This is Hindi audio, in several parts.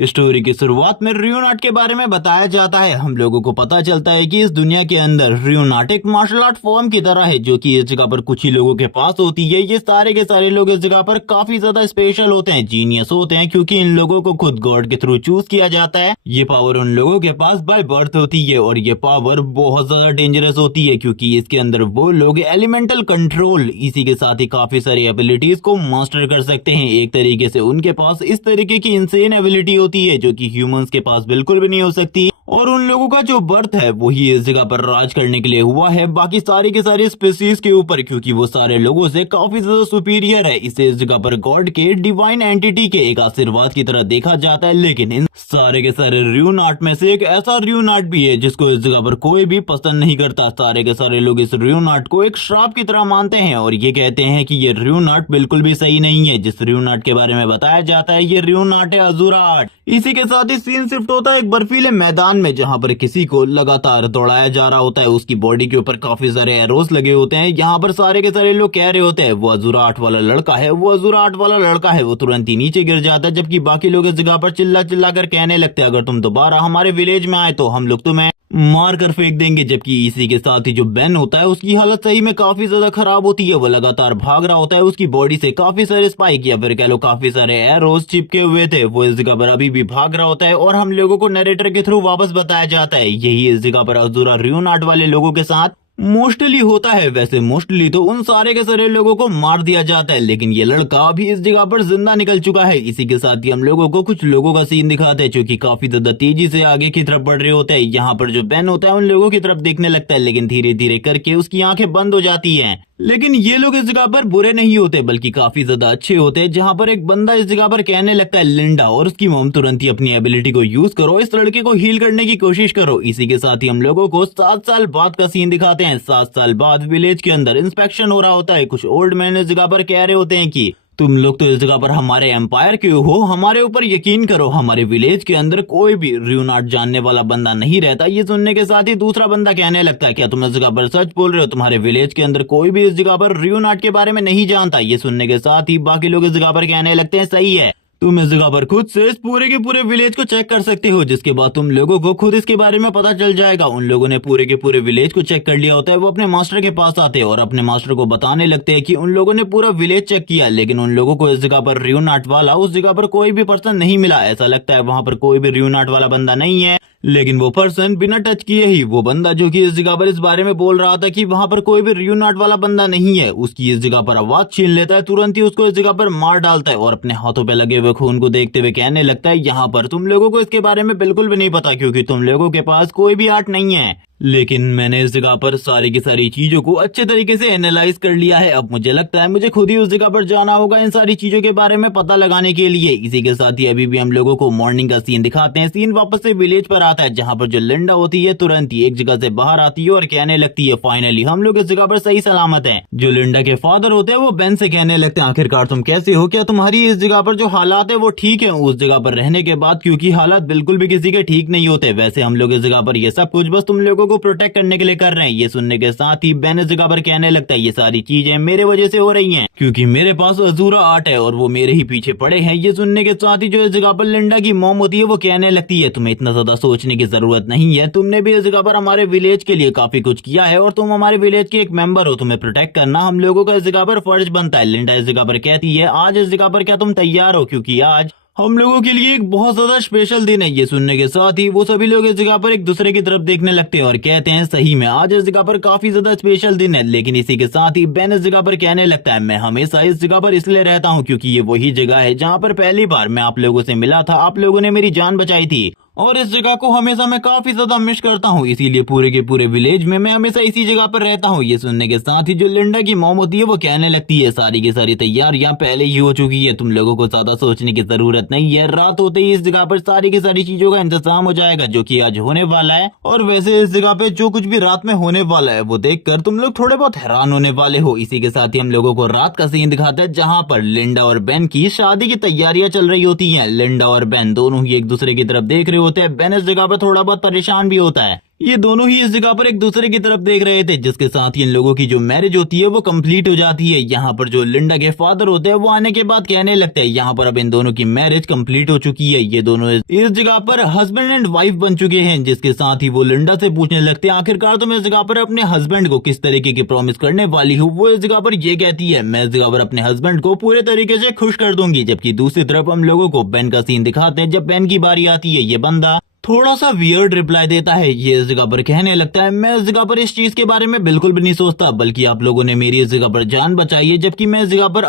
स्टोरी की शुरुआत में रियोनाट के बारे में बताया जाता है। हम लोगों को पता चलता है कि इस दुनिया के अंदर रियोनाट एक मार्शल आर्ट फॉर्म की तरह है जो कि इस जगह पर कुछ ही लोगों के पास होती है। ये सारे के सारे लोग इस जगह पर काफी ज्यादा स्पेशल होते हैं, जीनियस होते हैं, क्योंकि इन लोगों को खुद गॉड के थ्रू चूज किया जाता है। ये पावर उन लोगों के पास बाय बर्थ होती है और ये पावर बहुत ज्यादा डेंजरस होती है क्योंकि इसके अंदर वो लोग एलिमेंटल कंट्रोल, इसी के साथ ही काफी सारी एबिलिटीज को मास्टर कर सकते हैं। एक तरीके से उनके पास इस तरीके की इंसेन एबिलिटी होती है जो कि ह्यूमंस के पास बिल्कुल भी नहीं हो सकती। और उन लोगों का जो बर्थ है वही इस जगह पर राज करने के लिए हुआ है बाकी सारी के सारे स्पीसीज के ऊपर, क्योंकि वो सारे लोगों से काफी ज्यादा सुपीरियर है। इसे इस जगह पर गॉड के डिवाइन एंटिटी के एक आशीर्वाद की तरह देखा जाता है। लेकिन इन सारे के सारे रियोनाट में से एक ऐसा रियोनाट भी है जिसको इस जगह पर कोई भी पसंद नहीं करता। सारे के सारे लोग इस रियोनाट को एक श्राप की तरह मानते हैं और ये कहते हैं कि ये रियोनाट बिल्कुल भी सही नहीं है। जिस रियोनाट के बारे में बताया जाता है ये रियोनाट है अजुराट। इसी के साथ ही सीन शिफ्ट होता है एक बर्फीले मैदान में जहां पर किसी को लगातार दौड़ाया जा रहा होता है। उसकी बॉडी के ऊपर काफी सारे एरोस लगे होते हैं। यहाँ पर सारे के सारे लोग कह रहे होते हैं वो अजुराट वाला लड़का है, वो अजुराट वाला लड़का है। वो तुरंत ही नीचे गिर जाता है, जबकि बाकी लोग इस जगह पर चिल्ला चिल्ला कर कहने लगते हैं अगर तुम दोबारा हमारे विलेज में आए तो हम लोग तुम्हें मार कर फेंक देंगे। जबकि इसी के साथ ही जो बेन होता है उसकी हालत सही में काफी ज्यादा खराब होती है। वो लगातार भाग रहा होता है, उसकी बॉडी से काफी सारे स्पाइक या फिर कह लो काफी सारे एरोस चिपके हुए थे। वो इस जगह पर अभी भी भाग रहा होता है और हम लोगों को नरेटर के थ्रू वापस बताया जाता है यही इस जगह पर अजुरा रियोनाट वाले लोगों के साथ मोस्टली होता है। वैसे मोस्टली तो उन सारे के सारे लोगों को मार दिया जाता है, लेकिन ये लड़का अभी इस जगह पर जिंदा निकल चुका है। इसी के साथ ही हम लोगों को कुछ लोगों का सीन दिखाते हैं जो कि काफी ज्यादा तेजी से आगे की तरफ बढ़ रहे होते हैं। यहाँ पर जो बेन होता है उन लोगों की तरफ देखने लगता है, लेकिन धीरे धीरे करके उसकी आंखें बंद हो जाती हैं। लेकिन ये लोग इस जगह पर बुरे नहीं होते बल्कि काफी ज्यादा अच्छे होते हैं। जहां पर एक बंदा इस जगह पर कहने लगता है लिंडा और उसकी मॉम तुरंत ही अपनी एबिलिटी को यूज करो, इस लड़के को हील करने की कोशिश करो। इसी के साथ ही हम लोगों को 7 साल बाद का सीन दिखाते हैं। 7 साल बाद विलेज के अंदर इंस्पेक्शन हो रहा होता है। कुछ ओल्ड मैन इस जगह पर कह रहे होते हैं कि तुम लोग तो इस जगह पर हमारे एम्पायर के हो, हमारे ऊपर यकीन करो, हमारे विलेज के अंदर कोई भी रियोनाट जानने वाला बंदा नहीं रहता। ये सुनने के साथ ही दूसरा बंदा कहने लगता है क्या तुम इस जगह पर सच बोल रहे हो? तुम्हारे विलेज के अंदर कोई भी इस जगह पर रियोनाट के बारे में नहीं जानता। ये सुनने के साथ ही बाकी लोग इस जगह पर कहने लगते हैं सही है, तुम इस जगह पर खुद से इस पूरे के पूरे विलेज को चेक कर सकते हो, जिसके बाद तुम लोगों को खुद इसके बारे में पता चल जाएगा। उन लोगों ने पूरे के पूरे विलेज को चेक कर लिया होता है। वो अपने मास्टर के पास आते हैं और अपने मास्टर को बताने लगते हैं कि उन लोगों ने पूरा विलेज चेक किया, लेकिन उन लोगों को इस जगह पर रियोनाट वाला उस जगह पर कोई भी पर्सन नहीं मिला। ऐसा लगता है वहां पर कोई भी रियोनाट वाला बंदा नहीं है। लेकिन वो पर्सन बिना टच किए ही, वो बंदा जो कि इस जगह पर इस बारे में बोल रहा था कि वहां पर कोई भी रियोनाट वाला बंदा नहीं है, उसकी इस जगह पर आवाज छीन लेता है। तुरंत ही उसको इस जगह पर मार डालता है और अपने हाथों पे लगे हुए खून को देखते हुए कहने लगता है यहाँ पर तुम लोगों को इसके बारे में बिल्कुल भी नहीं पता क्योंकि तुम लोगों के पास कोई भी आर्ट नहीं है। लेकिन मैंने इस जगह पर सारी की सारी चीजों को अच्छे तरीके से एनालाइज कर लिया है। अब मुझे लगता है मुझे खुद ही उस जगह पर जाना होगा इन सारी चीजों के बारे में पता लगाने के लिए। इसी के साथ ही अभी भी हम लोगों को मॉर्निंग का सीन दिखाते हैं। सीन वापस से विलेज पर आता है जहां पर जो लिंडा होती है तुरंत ही एक जगह से बाहर आती है और कहने लगती है फाइनली हम लोग इस जगह पर सही सलामत हैं। जो लिंडा के फादर होते हैं वो बेन से कहने लगते हैं आखिरकार तुम कैसे हो, क्या तुम्हारी इस जगह पर जो हालात है वो ठीक है उस जगह पर रहने के बाद, क्योंकि हालात बिल्कुल भी किसी के ठीक नहीं होते। वैसे हम लोग इस जगह पर ये सब कुछ बस तुम लोगों को प्रोटेक्ट करने के लिए कर रहे हैं। ये सुनने के साथ ही बेन इस जगह पर कहने लगता है ये सारी चीजें मेरे वजह से हो रही हैं क्योंकि मेरे पास अजूरा आर्ट है और वो मेरे ही पीछे पड़े हैं। ये सुनने के साथ ही जो इस जगह पर लिंडा की मॉम होती है वो कहने लगती है तुम्हें इतना ज्यादा सोचने की जरूरत नहीं है, तुमने भी इस जगह पर हमारे विलेज के लिए काफी कुछ किया है और तुम हमारे विलेज के एक मेंबर हो, तुम्हें प्रोटेक्ट करना हम लोगों का इस जगह पर फर्ज बनता है। लिंडा इस जगह पर कहती है आज इस जगह पर क्या तुम तैयार हो, क्योंकि आज हम लोगों के लिए एक बहुत ज्यादा स्पेशल दिन है। ये सुनने के साथ ही वो सभी लोग इस जगह पर एक दूसरे की तरफ देखने लगते हैं और कहते हैं सही में आज इस जगह पर काफी ज्यादा स्पेशल दिन है। लेकिन इसी के साथ ही बेन इस जगह पर कहने लगता है मैं हमेशा इस जगह पर इसलिए रहता हूँ क्योंकि ये वही जगह है जहाँ पर पहली बार मैं आप लोगों से मिला था, आप लोगों ने मेरी जान बचाई थी और इस जगह को हमेशा मैं काफी ज्यादा मिस करता हूँ, इसीलिए पूरे के पूरे विलेज में मैं हमेशा इसी जगह पर रहता हूँ। ये सुनने के साथ ही जो लिंडा की मॉम होती है वो कहने लगती है सारी की सारी तैयारियां पहले ही हो चुकी है, तुम लोगों को ज्यादा सोचने की जरूरत नहीं है। रात होते ही इस जगह पर सारी की सारी चीजों का इंतजाम हो जाएगा जो कि आज होने वाला है। और वैसे इस जगह पे जो कुछ भी रात में होने वाला है वो देखकर तुम लोग थोड़े बहुत हैरान होने वाले हो। इसी के साथ ही हम लोगों को रात का सीन दिखाता है जहाँ पर लिंडा और बेन की शादी की तैयारियां चल रही होती है। लिंडा और बेन दोनों ही एक दूसरे की तरफ देख रहे होते हैं। बेन इस जगह पर थोड़ा बहुत परेशान भी होता है ये दोनों ही इस जगह पर एक दूसरे की तरफ देख रहे थे, जिसके साथ ही इन लोगों की जो मैरिज होती है वो कंप्लीट हो जाती है। यहाँ पर जो लिंडा के फादर होते हैं वो आने के बाद कहने लगते हैं यहाँ पर अब इन दोनों की मैरिज कंप्लीट हो चुकी है, ये दोनों इस जगह पर हस्बैंड एंड वाइफ बन चुके हैं। जिसके साथ ही वो लिंडा से पूछने लगते हैं आखिरकार तुम इस जगह पर अपने हस्बैंड को किस तरीके की प्रॉमिस करने वाली हो। वो इस जगह पर ये कहती है मैं इस जगह पर अपने हस्बैंड को पूरे तरीके से खुश कर दूंगी। जबकि दूसरी तरफ हम लोगों को बेन का सीन दिखाते हैं। जब बेन की बारी आती है ये बंदा थोड़ा सा वियर्ड रिप्लाई देता है। ये इस जगह पर कहने लगता है मैं इस जगह पर इस चीज के बारे में बिल्कुल भी नहीं सोचता, बल्कि आप लोगों ने मेरी इस जगह पर जान बचाई है। जबकि मैं इस जगह पर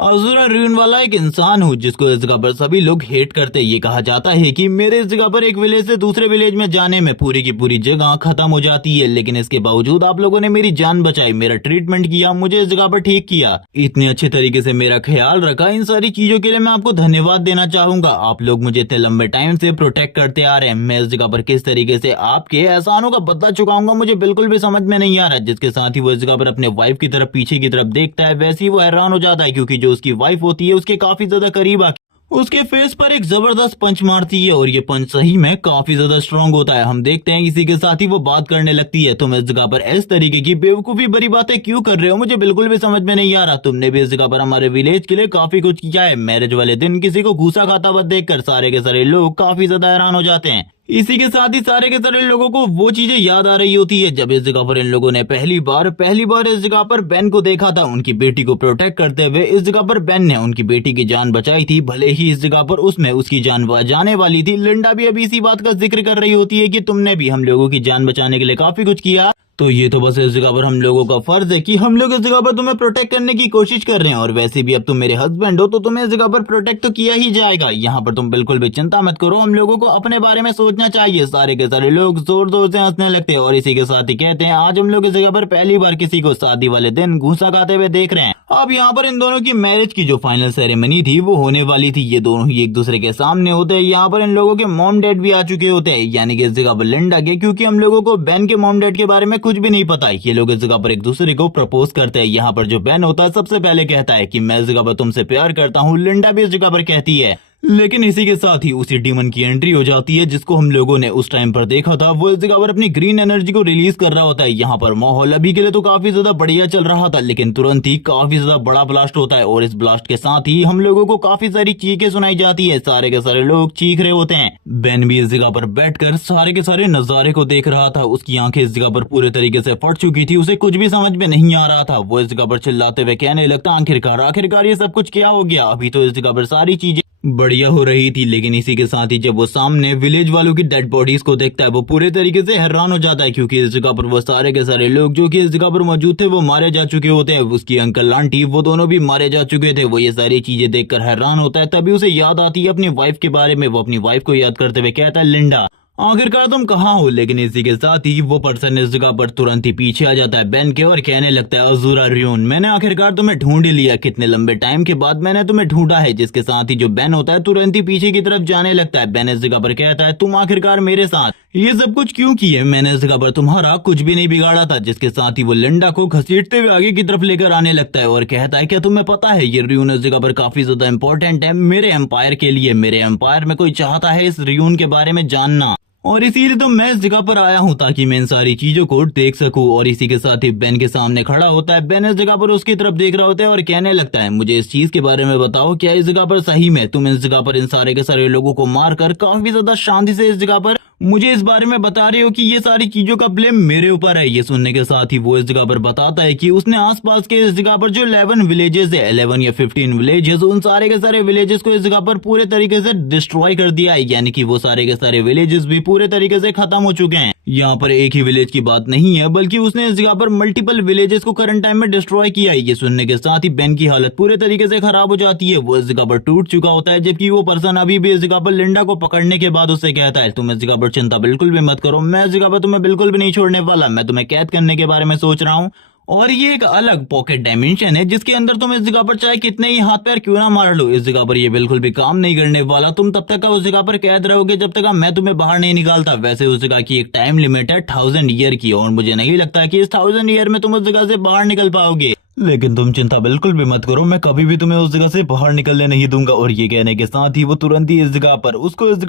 अज़ूरा रुइन वाला एक इंसान हूँ जिसको इस जगह पर सभी लोग हेट करते हैं। ये कहा जाता है कि मेरे इस जगह पर एक विलेज से दूसरे विलेज में जाने में पूरी की पूरी जगह खत्म हो जाती है, लेकिन इसके बावजूद आप लोगों ने मेरी जान बचाई, मेरा ट्रीटमेंट किया, मुझे इस जगह पर ठीक किया, इतने अच्छे तरीके से मेरा ख्याल रखा। इन सारी चीजों के लिए मैं आपको धन्यवाद देना चाहूंगा। आप लोग मुझे इतने लंबे टाइम से प्रोटेक्ट करते आ रहे हैं। मैं इस जगह पर किस तरीके से आपके एहसानों का बदला चुकाऊंगा मुझे बिल्कुल भी समझ में नहीं आ रहा। जिसके साथ ही वो इस जगह पर अपने वाइफ की तरफ पीछे की तरफ देखता है, वैसे ही वो हैरान हो जाता है क्योंकि जो उसकी वाइफ होती है उसके काफी ज्यादा करीब आके उसके फेस पर एक जबरदस्त पंच मारती है और ये पंच सही में काफी ज्यादा स्ट्रांग होता है। हम देखते हैं इसी के साथ ही वो बात करने लगती है तुम इस जगह पर इस तरीके की बेवकूफी भरी बातें क्यों कर रहे हो, मुझे बिल्कुल भी समझ में नहीं आ रहा। तुमने भी इस जगह पर हमारे विलेज के लिए काफी कुछ किया है। मैरिज वाले दिन किसी को घूसा खाता हुआ देखकर सारे के सारे लोग काफी ज्यादा हैरान हो जाते हैं। इसी के साथ ही सारे के सारे लोगों को वो चीजें याद आ रही होती है जब इस जगह पर इन लोगों ने पहली बार इस जगह पर बेन को देखा था। उनकी बेटी को प्रोटेक्ट करते हुए इस जगह पर बेन ने उनकी बेटी की जान बचाई थी, भले ही इस जगह पर उसमें उसकी जान जाने वाली थी। लिंडा भी अभी इसी बात का जिक्र कर रही होती है कि तुमने भी हम लोगों की जान बचाने के लिए काफी कुछ किया, तो ये तो बस इस जगह पर हम लोगों का फर्ज है कि हम लोग इस जगह पर तुम्हें प्रोटेक्ट करने की कोशिश कर रहे हैं। और वैसे भी अब तुम मेरे हस्बैंड हो तो तुम्हें इस जगह पर प्रोटेक्ट तो किया ही जाएगा। यहाँ पर तुम बिल्कुल भी चिंता मत करो, हम लोगों को अपने बारे में सोचना चाहिए। सारे के सारे लोग जोर जोर से हंसने लगते हैं और इसी के साथ ही कहते हैं आज हम लोग इस जगह पर पहली बार किसी को शादी वाले दिन घूसा खाते हुए देख रहे हैं। अब यहाँ पर इन दोनों की मैरिज की जो फाइनल सेरेमनी थी वो होने वाली थी। ये दोनों ही एक दूसरे के सामने होते हैं। यहाँ पर इन लोगों के मॉम डैड भी आ चुके होते हैं, यानी कि इस जगह पर लिंडा के, क्योंकि हम लोगों को बेन के मॉम डैड के बारे में कुछ भी नहीं पता। ये लोग इस जगह पर एक दूसरे को प्रपोज करते हैं। यहाँ पर जो बेन होता है सबसे पहले कहता है कि मैं इस जगह पर तुमसे प्यार करता हूँ। लिंडा भी इस जगह पर कहती है, लेकिन इसी के साथ ही उसी डीमन की एंट्री हो जाती है जिसको हम लोगों ने उस टाइम पर देखा था। वो इस जगह पर अपनी ग्रीन एनर्जी को रिलीज कर रहा होता है। यहाँ पर माहौल अभी के लिए तो काफी ज्यादा बढ़िया चल रहा था, लेकिन तुरंत ही काफी ज्यादा बड़ा ब्लास्ट होता है और इस ब्लास्ट के साथ ही हम लोगों को काफी सारी चीखें सुनाई जाती है। सारे के सारे लोग चीख रहे होते हैं। बेन भी इस जगह पर बैठकर सारे के सारे नजारे को देख रहा था। उसकी आंखें इस जगह पर पूरे तरीके से फट चुकी थी, उसे कुछ भी समझ में नहीं आ रहा था। वो इस जगह पर चिल्लाते हुए कहने लगता आखिरकार ये सब कुछ क्या हो गया। अभी तो इस जगह पर सारी चीजें बढ़िया हो रही थी, लेकिन इसी के साथ ही जब वो सामने विलेज वालों की डेड बॉडीज को देखता है वो पूरे तरीके से हैरान हो जाता है, क्योंकि इस जगह पर वो सारे के सारे लोग जो कि इस जगह पर मौजूद थे वो मारे जा चुके होते हैं। उसकी अंकल आंटी वो दोनों भी मारे जा चुके थे। वो ये सारी चीजें देखकर हैरान होता है। तभी उसे याद आती है अपनी वाइफ के बारे में। वो अपनी वाइफ को याद करते हुए कहता है लिंडा आखिरकार तुम कहाँ हो। लेकिन इसी के साथ ही वो पर्सन इस जगह पर तुरंत ही पीछे आ जाता है बेन के और कहने लगता है अज़ूरा रुइन, मैंने आखिरकार तुम्हें ढूंढ लिया, कितने लंबे टाइम के बाद मैंने तुम्हें ढूंढा है। जिसके साथ ही जो बेन होता है तुरंत ही पीछे की तरफ जाने लगता है। बेन इस जगह पर कहता है तुम आखिरकार मेरे साथ ये सब कुछ क्यों किए, मैंने इस जगह पर तुम्हारा कुछ भी नहीं बिगाड़ा था। जिसके साथ ही वो लिंडा को घसीटते हुए आगे की तरफ लेकर आने लगता है और कहता है क्या तुम्हें पता है ये रुइन इस जगह पर काफी ज्यादा इंपॉर्टेंट है मेरे एम्पायर के लिए। मेरे एम्पायर में कोई चाहता है इस रुइन के बारे में जानना, और इसीलिए तो मैं इस जगह पर आया हूँ ताकि मैं इन सारी चीजों को देख सकूं। और इसी के साथ ही बेन के सामने खड़ा होता है। बेन इस जगह पर उसकी तरफ देख रहा होता है और कहने लगता है मुझे इस चीज के बारे में बताओ, क्या इस जगह पर सही में तुम इस जगह पर इन सारे के सारे लोगों को मारकर काफी ज्यादा शांति से इस जगह पर मुझे इस बारे में बता रहे हो कि ये सारी चीजों का ब्लेम मेरे ऊपर है। ये सुनने के साथ ही वो इस जगह पर बताता है कि उसने आसपास के इस जगह पर जो 11 विलेजेस है, 11 या 15 विलेजेस, उन सारे के सारे विलेजेस को इस जगह पर पूरे तरीके से डिस्ट्रॉय कर दिया है। यानी कि वो सारे के सारे विलेजेस भी पूरे तरीके से खत्म हो चुके हैं। यहाँ पर एक ही विलेज की बात नहीं है, बल्कि उसने इस जगह पर मल्टीपल विलेजेस को करंट टाइम में डिस्ट्रॉय किया है। ये सुनने के साथ ही बेन की हालत पूरे तरीके से खराब हो जाती है। वो इस जगह पर टूट चुका होता है, जबकि वो पर्सन अभी भी इस जगह पर लिंडा को पकड़ने के बाद उससे कहता है तुम इस जगह पर चिंता बिल्कुल भी मत करो, मैं इस जगह पर तुम्हें बिल्कुल भी नहीं छोड़ने वाला, मैं तुम्हें कैद करने के बारे में सोच रहा हूँ। और ये एक अलग पॉकेट डायमेंशन है जिसके अंदर तुम इस जगह पर चाहे कितने ही हाथ पैर क्यों ना मार लो, इस जगह पर ये बिल्कुल भी काम नहीं करने वाला। तुम तब तक उस जगह पर कैद रहोगे जब तक मैं तुम्हें बाहर नहीं निकालता। वैसे उस जगह की एक टाइम लिमिट है 1000 ईयर की, और मुझे नहीं लगता कि इस 1000 ईयर में तुम उस जगह से बाहर निकल पाओगे। लेकिन तुम चिंता बिल्कुल भी मत करो, मैं कभी भी तुम्हें उस जगह से बाहर निकलने नहीं दूंगा। और ये कहने के साथ ही वो तुरंत ही इस जगह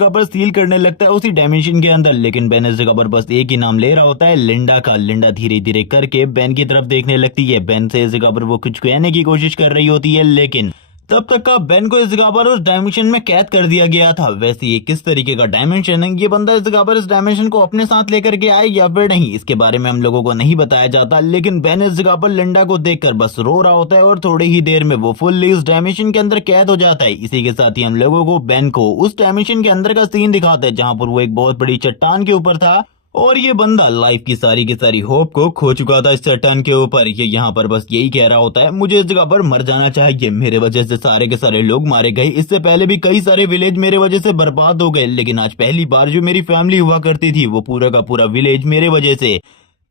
पर सील करने लगता है उसी डायमेंशन के अंदर। लेकिन बेन इस जगह पर बस एक ही नाम ले रहा होता है, लिंडा का। लिंडा धीरे धीरे करके बेन की तरफ देखने लगती है। बेन से इस जगह पर वो कुछ कहने की कोशिश कर रही होती है, लेकिन तब तक का बेन को इस जगह पर उस डायमेंशन में कैद कर दिया गया था। वैसे ये किस तरीके का डायमेंशन है, ये बंदा इस जगह पर इस डायमेंशन को अपने साथ लेकर के आए या फिर नहीं, इसके बारे में हम लोगों को नहीं बताया जाता। लेकिन बेन इस जगह पर लिंडा को देखकर बस रो रहा होता है और थोड़ी ही देर में वो फुल्ली इस डायमेंशन के अंदर कैद हो जाता है। इसी के साथ ही हम लोगों को बेन को उस डायमेंशन के अंदर का सीन दिखाता है, जहाँ पर वो एक बहुत बड़ी चट्टान के ऊपर था और ये बंदा लाइफ की सारी होप को खो चुका था इस चट्टान के ऊपर। ये यहाँ पर बस यही कह रहा होता है, मुझे इस जगह पर मर जाना चाहिए, मेरे वजह से सारे के सारे लोग मारे गए, इससे पहले भी कई सारे विलेज मेरे वजह से बर्बाद हो गए, लेकिन आज पहली बार जो मेरी फैमिली हुआ करती थी वो पूरा का पूरा विलेज मेरे वजह से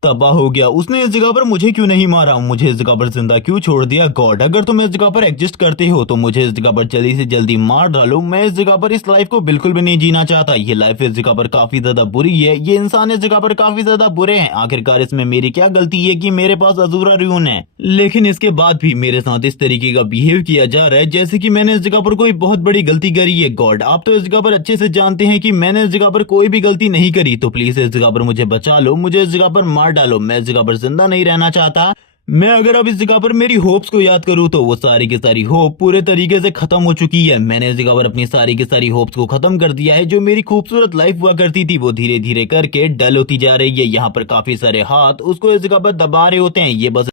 तबाह हो गया। उसने इस जगह पर मुझे क्यों नहीं मारा, मुझे इस जगह पर जिंदा क्यों छोड़ दिया। गॉड, अगर तुम इस जगह पर एग्जिस्ट करते हो तो मुझे इस जगह पर जल्दी से जल्दी मार डालो। मैं इस जगह पर इस लाइफ को बिल्कुल भी नहीं जीना चाहता। ये लाइफ इस जगह पर काफी ज्यादा बुरी है, ये इंसान इस जगह पर काफी ज्यादा बुरे हैं। आखिरकार इसमें मेरी क्या गलती है कि मेरे पास अजूरा र्यून है, लेकिन इसके बाद भी मेरे साथ इस तरीके का बिहेव किया जा रहा है जैसे कि मैंने इस जगह पर कोई बहुत बड़ी गलती करी है। गॉड, आप तो इस जगह पर अच्छे से जानते हैं कि मैंने इस जगह पर कोई भी गलती नहीं करी, तो प्लीज इस जगह पर मुझे बचा लो, मुझे इस जगह पर मार डालो। मैं इस जगह पर जिंदा नहीं रहना चाहता। मैं अगर अब इस जगह पर मेरी होप्स को याद करूं तो वो सारी की सारी होप पूरे तरीके से खत्म हो चुकी है। मैंने इस जगह पर अपनी सारी की सारी होप्स को खत्म कर दिया है। जो मेरी खूबसूरत लाइफ हुआ करती थी वो धीरे धीरे करके डल होती जा रही है। यहाँ पर काफी सारे हाथ उसको इस जगह पर दबा रहे होते हैं, ये बस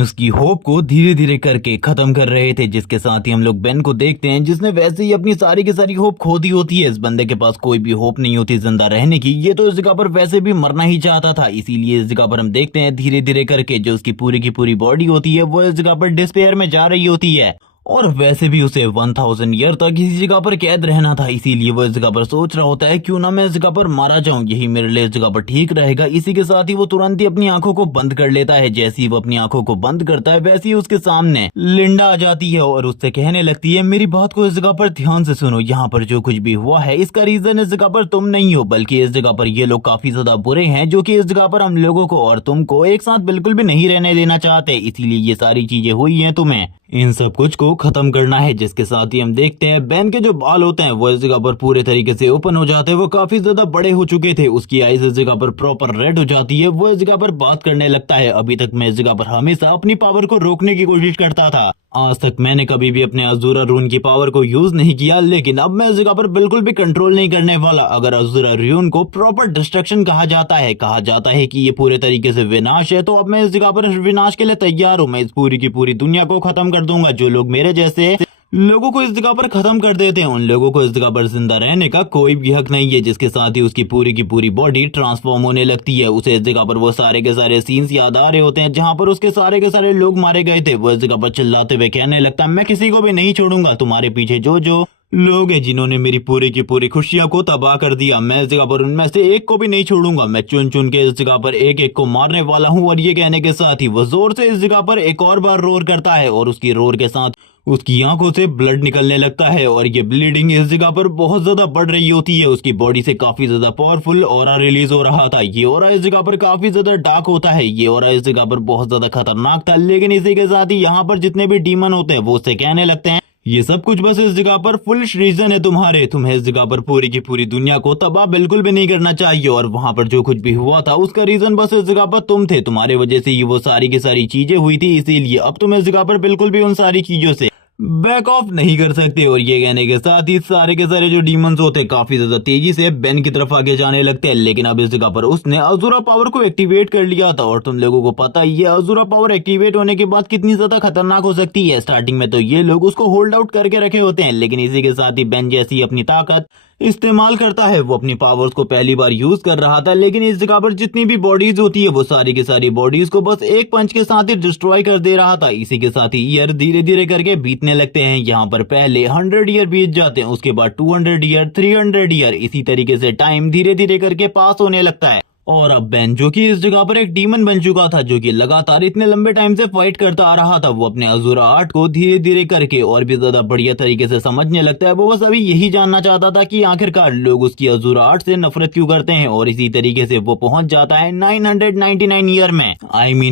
उसकी होप को धीरे धीरे करके खत्म कर रहे थे। जिसके साथ ही हम लोग बेन को देखते हैं, जिसने वैसे ही अपनी सारी की सारी होप खो दी होती है। इस बंदे के पास कोई भी होप नहीं होती जिंदा रहने की, ये तो इस जगह पर वैसे भी मरना ही चाहता था। इसीलिए इस जगह पर हम देखते हैं धीरे धीरे करके जो उसकी पूरी की पूरी बॉडी होती है वो इस जगह पर डिस्पेयर में जा रही होती है। और वैसे भी उसे 1000 ईयर तक इसी जगह पर कैद रहना था, इसीलिए वो इस जगह पर सोच रहा होता है क्यों ना मैं इस जगह पर मारा जाऊं, यही मेरे लिए इस जगह पर ठीक रहेगा। इसी के साथ ही वो तुरंत ही अपनी आंखों को बंद कर लेता है। जैसे ही वो अपनी आंखों को बंद करता है वैसे ही उसके सामने लिंडा आ जाती है और उससे कहने लगती है, मेरी बात को इस जगह पर ध्यान से सुनो, यहाँ पर जो कुछ भी हुआ है इसका रीजन इस जगह पर तुम नहीं हो, बल्कि इस जगह पर ये लोग काफी ज्यादा बुरे हैं जो कि इस जगह पर हम लोगों को और तुमको एक साथ बिल्कुल भी नहीं रहने देना चाहते। इसीलिए ये सारी चीजें हुई हैं, तुम्हें इन सब कुछ को खत्म करना है। जिसके साथ ही हम देखते हैं बेन के जो बाल होते हैं वो इस जगह पर पूरे तरीके से ओपन हो जाते हैं। वो काफी ज्यादा बड़े हो चुके थे, उसकी आईज इस जगह पर प्रॉपर रेड हो जाती है। वो इस जगह पर बात करने लगता है, अभी तक मैं इस जगह पर हमेशा अपनी पावर को रोकने की कोशिश करता था, आज तक मैंने कभी भी अपने अजूरा र्यून की पावर को यूज नहीं किया, लेकिन अब मैं इस जगह पर बिल्कुल भी कंट्रोल नहीं करने वाला। अगर अजूरा र्यून को प्रॉपर डिस्ट्रक्शन कहा जाता है कि ये पूरे तरीके से विनाश है, तो अब मैं इस जगह पर विनाश के लिए तैयार हूँ। मैं इस पूरी की पूरी दुनिया को खत्म कर दूंगा। जो लोग मेरे जैसे लोगों को इस जगह पर खत्म कर देते हैं, उन लोगों को इस जगह पर जिंदा रहने का कोई भी हक नहीं है। जिसके साथ ही उसकी पूरी की पूरी बॉडी ट्रांसफॉर्म होने लगती है। उसे इस जगह पर वो सारे के सारे सीन्स याद आ रहे होते हैं जहां पर उसके सारे के सारे लोग मारे गए थे। वो इस जगह पर चिल्लाते हुए कहने लगता है, मैं किसी को भी नहीं छोड़ूंगा, तुम्हारे पीछे जो जो लोग हैं जिन्होंने मेरी पूरी की पूरी खुशियों को तबाह कर दिया, मैं इस जगह पर उनमें से एक को भी नहीं छोड़ूंगा। मैं चुन चुन के इस जगह पर एक एक को मारने वाला हूँ। और ये कहने के साथ ही वो जोर से इस जगह पर एक और बार रोर करता है और उसकी रोर के साथ उसकी आंखों से ब्लड निकलने लगता है। और ये ब्लीडिंग इस जगह पर बहुत ज्यादा बढ़ रही होती है। उसकी बॉडी से काफी ज्यादा पावरफुल ऑरा रिलीज हो रहा था। ये ऑरा इस जगह पर काफी ज्यादा डार्क होता है। ये ऑरा इस जगह पर बहुत ज्यादा खतरनाक था। लेकिन इसी के साथ ही यहाँ पर जितने भी डीमन होते हैं वो उससे कहने लगते हैं, ये सब कुछ बस इस जगह पर फुल रीजन है तुम्हें इस जगह पर पूरी की पूरी दुनिया को तबाह बिल्कुल भी नहीं करना चाहिए। और वहां पर जो कुछ भी हुआ था उसका रीजन बस इस जगह पर तुम थे, तुम्हारे वजह से ये वो सारी की सारी चीजें हुई थी। इसीलिए अब तुम इस जगह पर बिल्कुल भी उन सारी चीजों से बैक ऑफ नहीं कर सकते। और ये कहने के साथ ही सारे के सारे जो डीमंस होते हैं काफी ज्यादा तेजी से बेन की तरफ आगे जाने लगते हैं। लेकिन अब इस जगह पर उसने अजूरा पावर को एक्टिवेट कर लिया था। और तुम लोगों को पता ही है अजूरा पावर एक्टिवेट होने के बाद कितनी ज्यादा खतरनाक हो सकती है। स्टार्टिंग में तो ये लोग उसको होल्ड आउट करके रखे होते हैं, लेकिन इसी के साथ ही बेन जैसी अपनी ताकत इस्तेमाल करता है, वो अपनी पावर्स को पहली बार यूज कर रहा था। लेकिन इस जगह पर जितनी भी बॉडीज होती है वो सारी की सारी बॉडीज को बस एक पंच के साथ ही डिस्ट्रॉय कर दे रहा था। इसी के साथ ही ईयर धीरे धीरे करके बीतने लगते हैं। यहाँ पर पहले 100 ईयर बीत जाते हैं, उसके बाद 200 ईयर, 300 ईयर, इसी तरीके से टाइम धीरे धीरे करके पास होने लगता है। और अब बेन जो कि इस जगह पर एक डीमन बन चुका था, जो कि लगातार इतने लंबे टाइम से फाइट करता आ रहा था, वो अपने अज़ूरा आर्ट को धीरे धीरे करके और भी ज्यादा बढ़िया तरीके से समझने लगता है। वो बस अभी यही जानना चाहता था कि आखिरकार लोग उसकी अज़ूरा आर्ट से नफरत क्यों करते हैं, और इसी तरीके से वो पहुंच जाता है 999 ईयर में।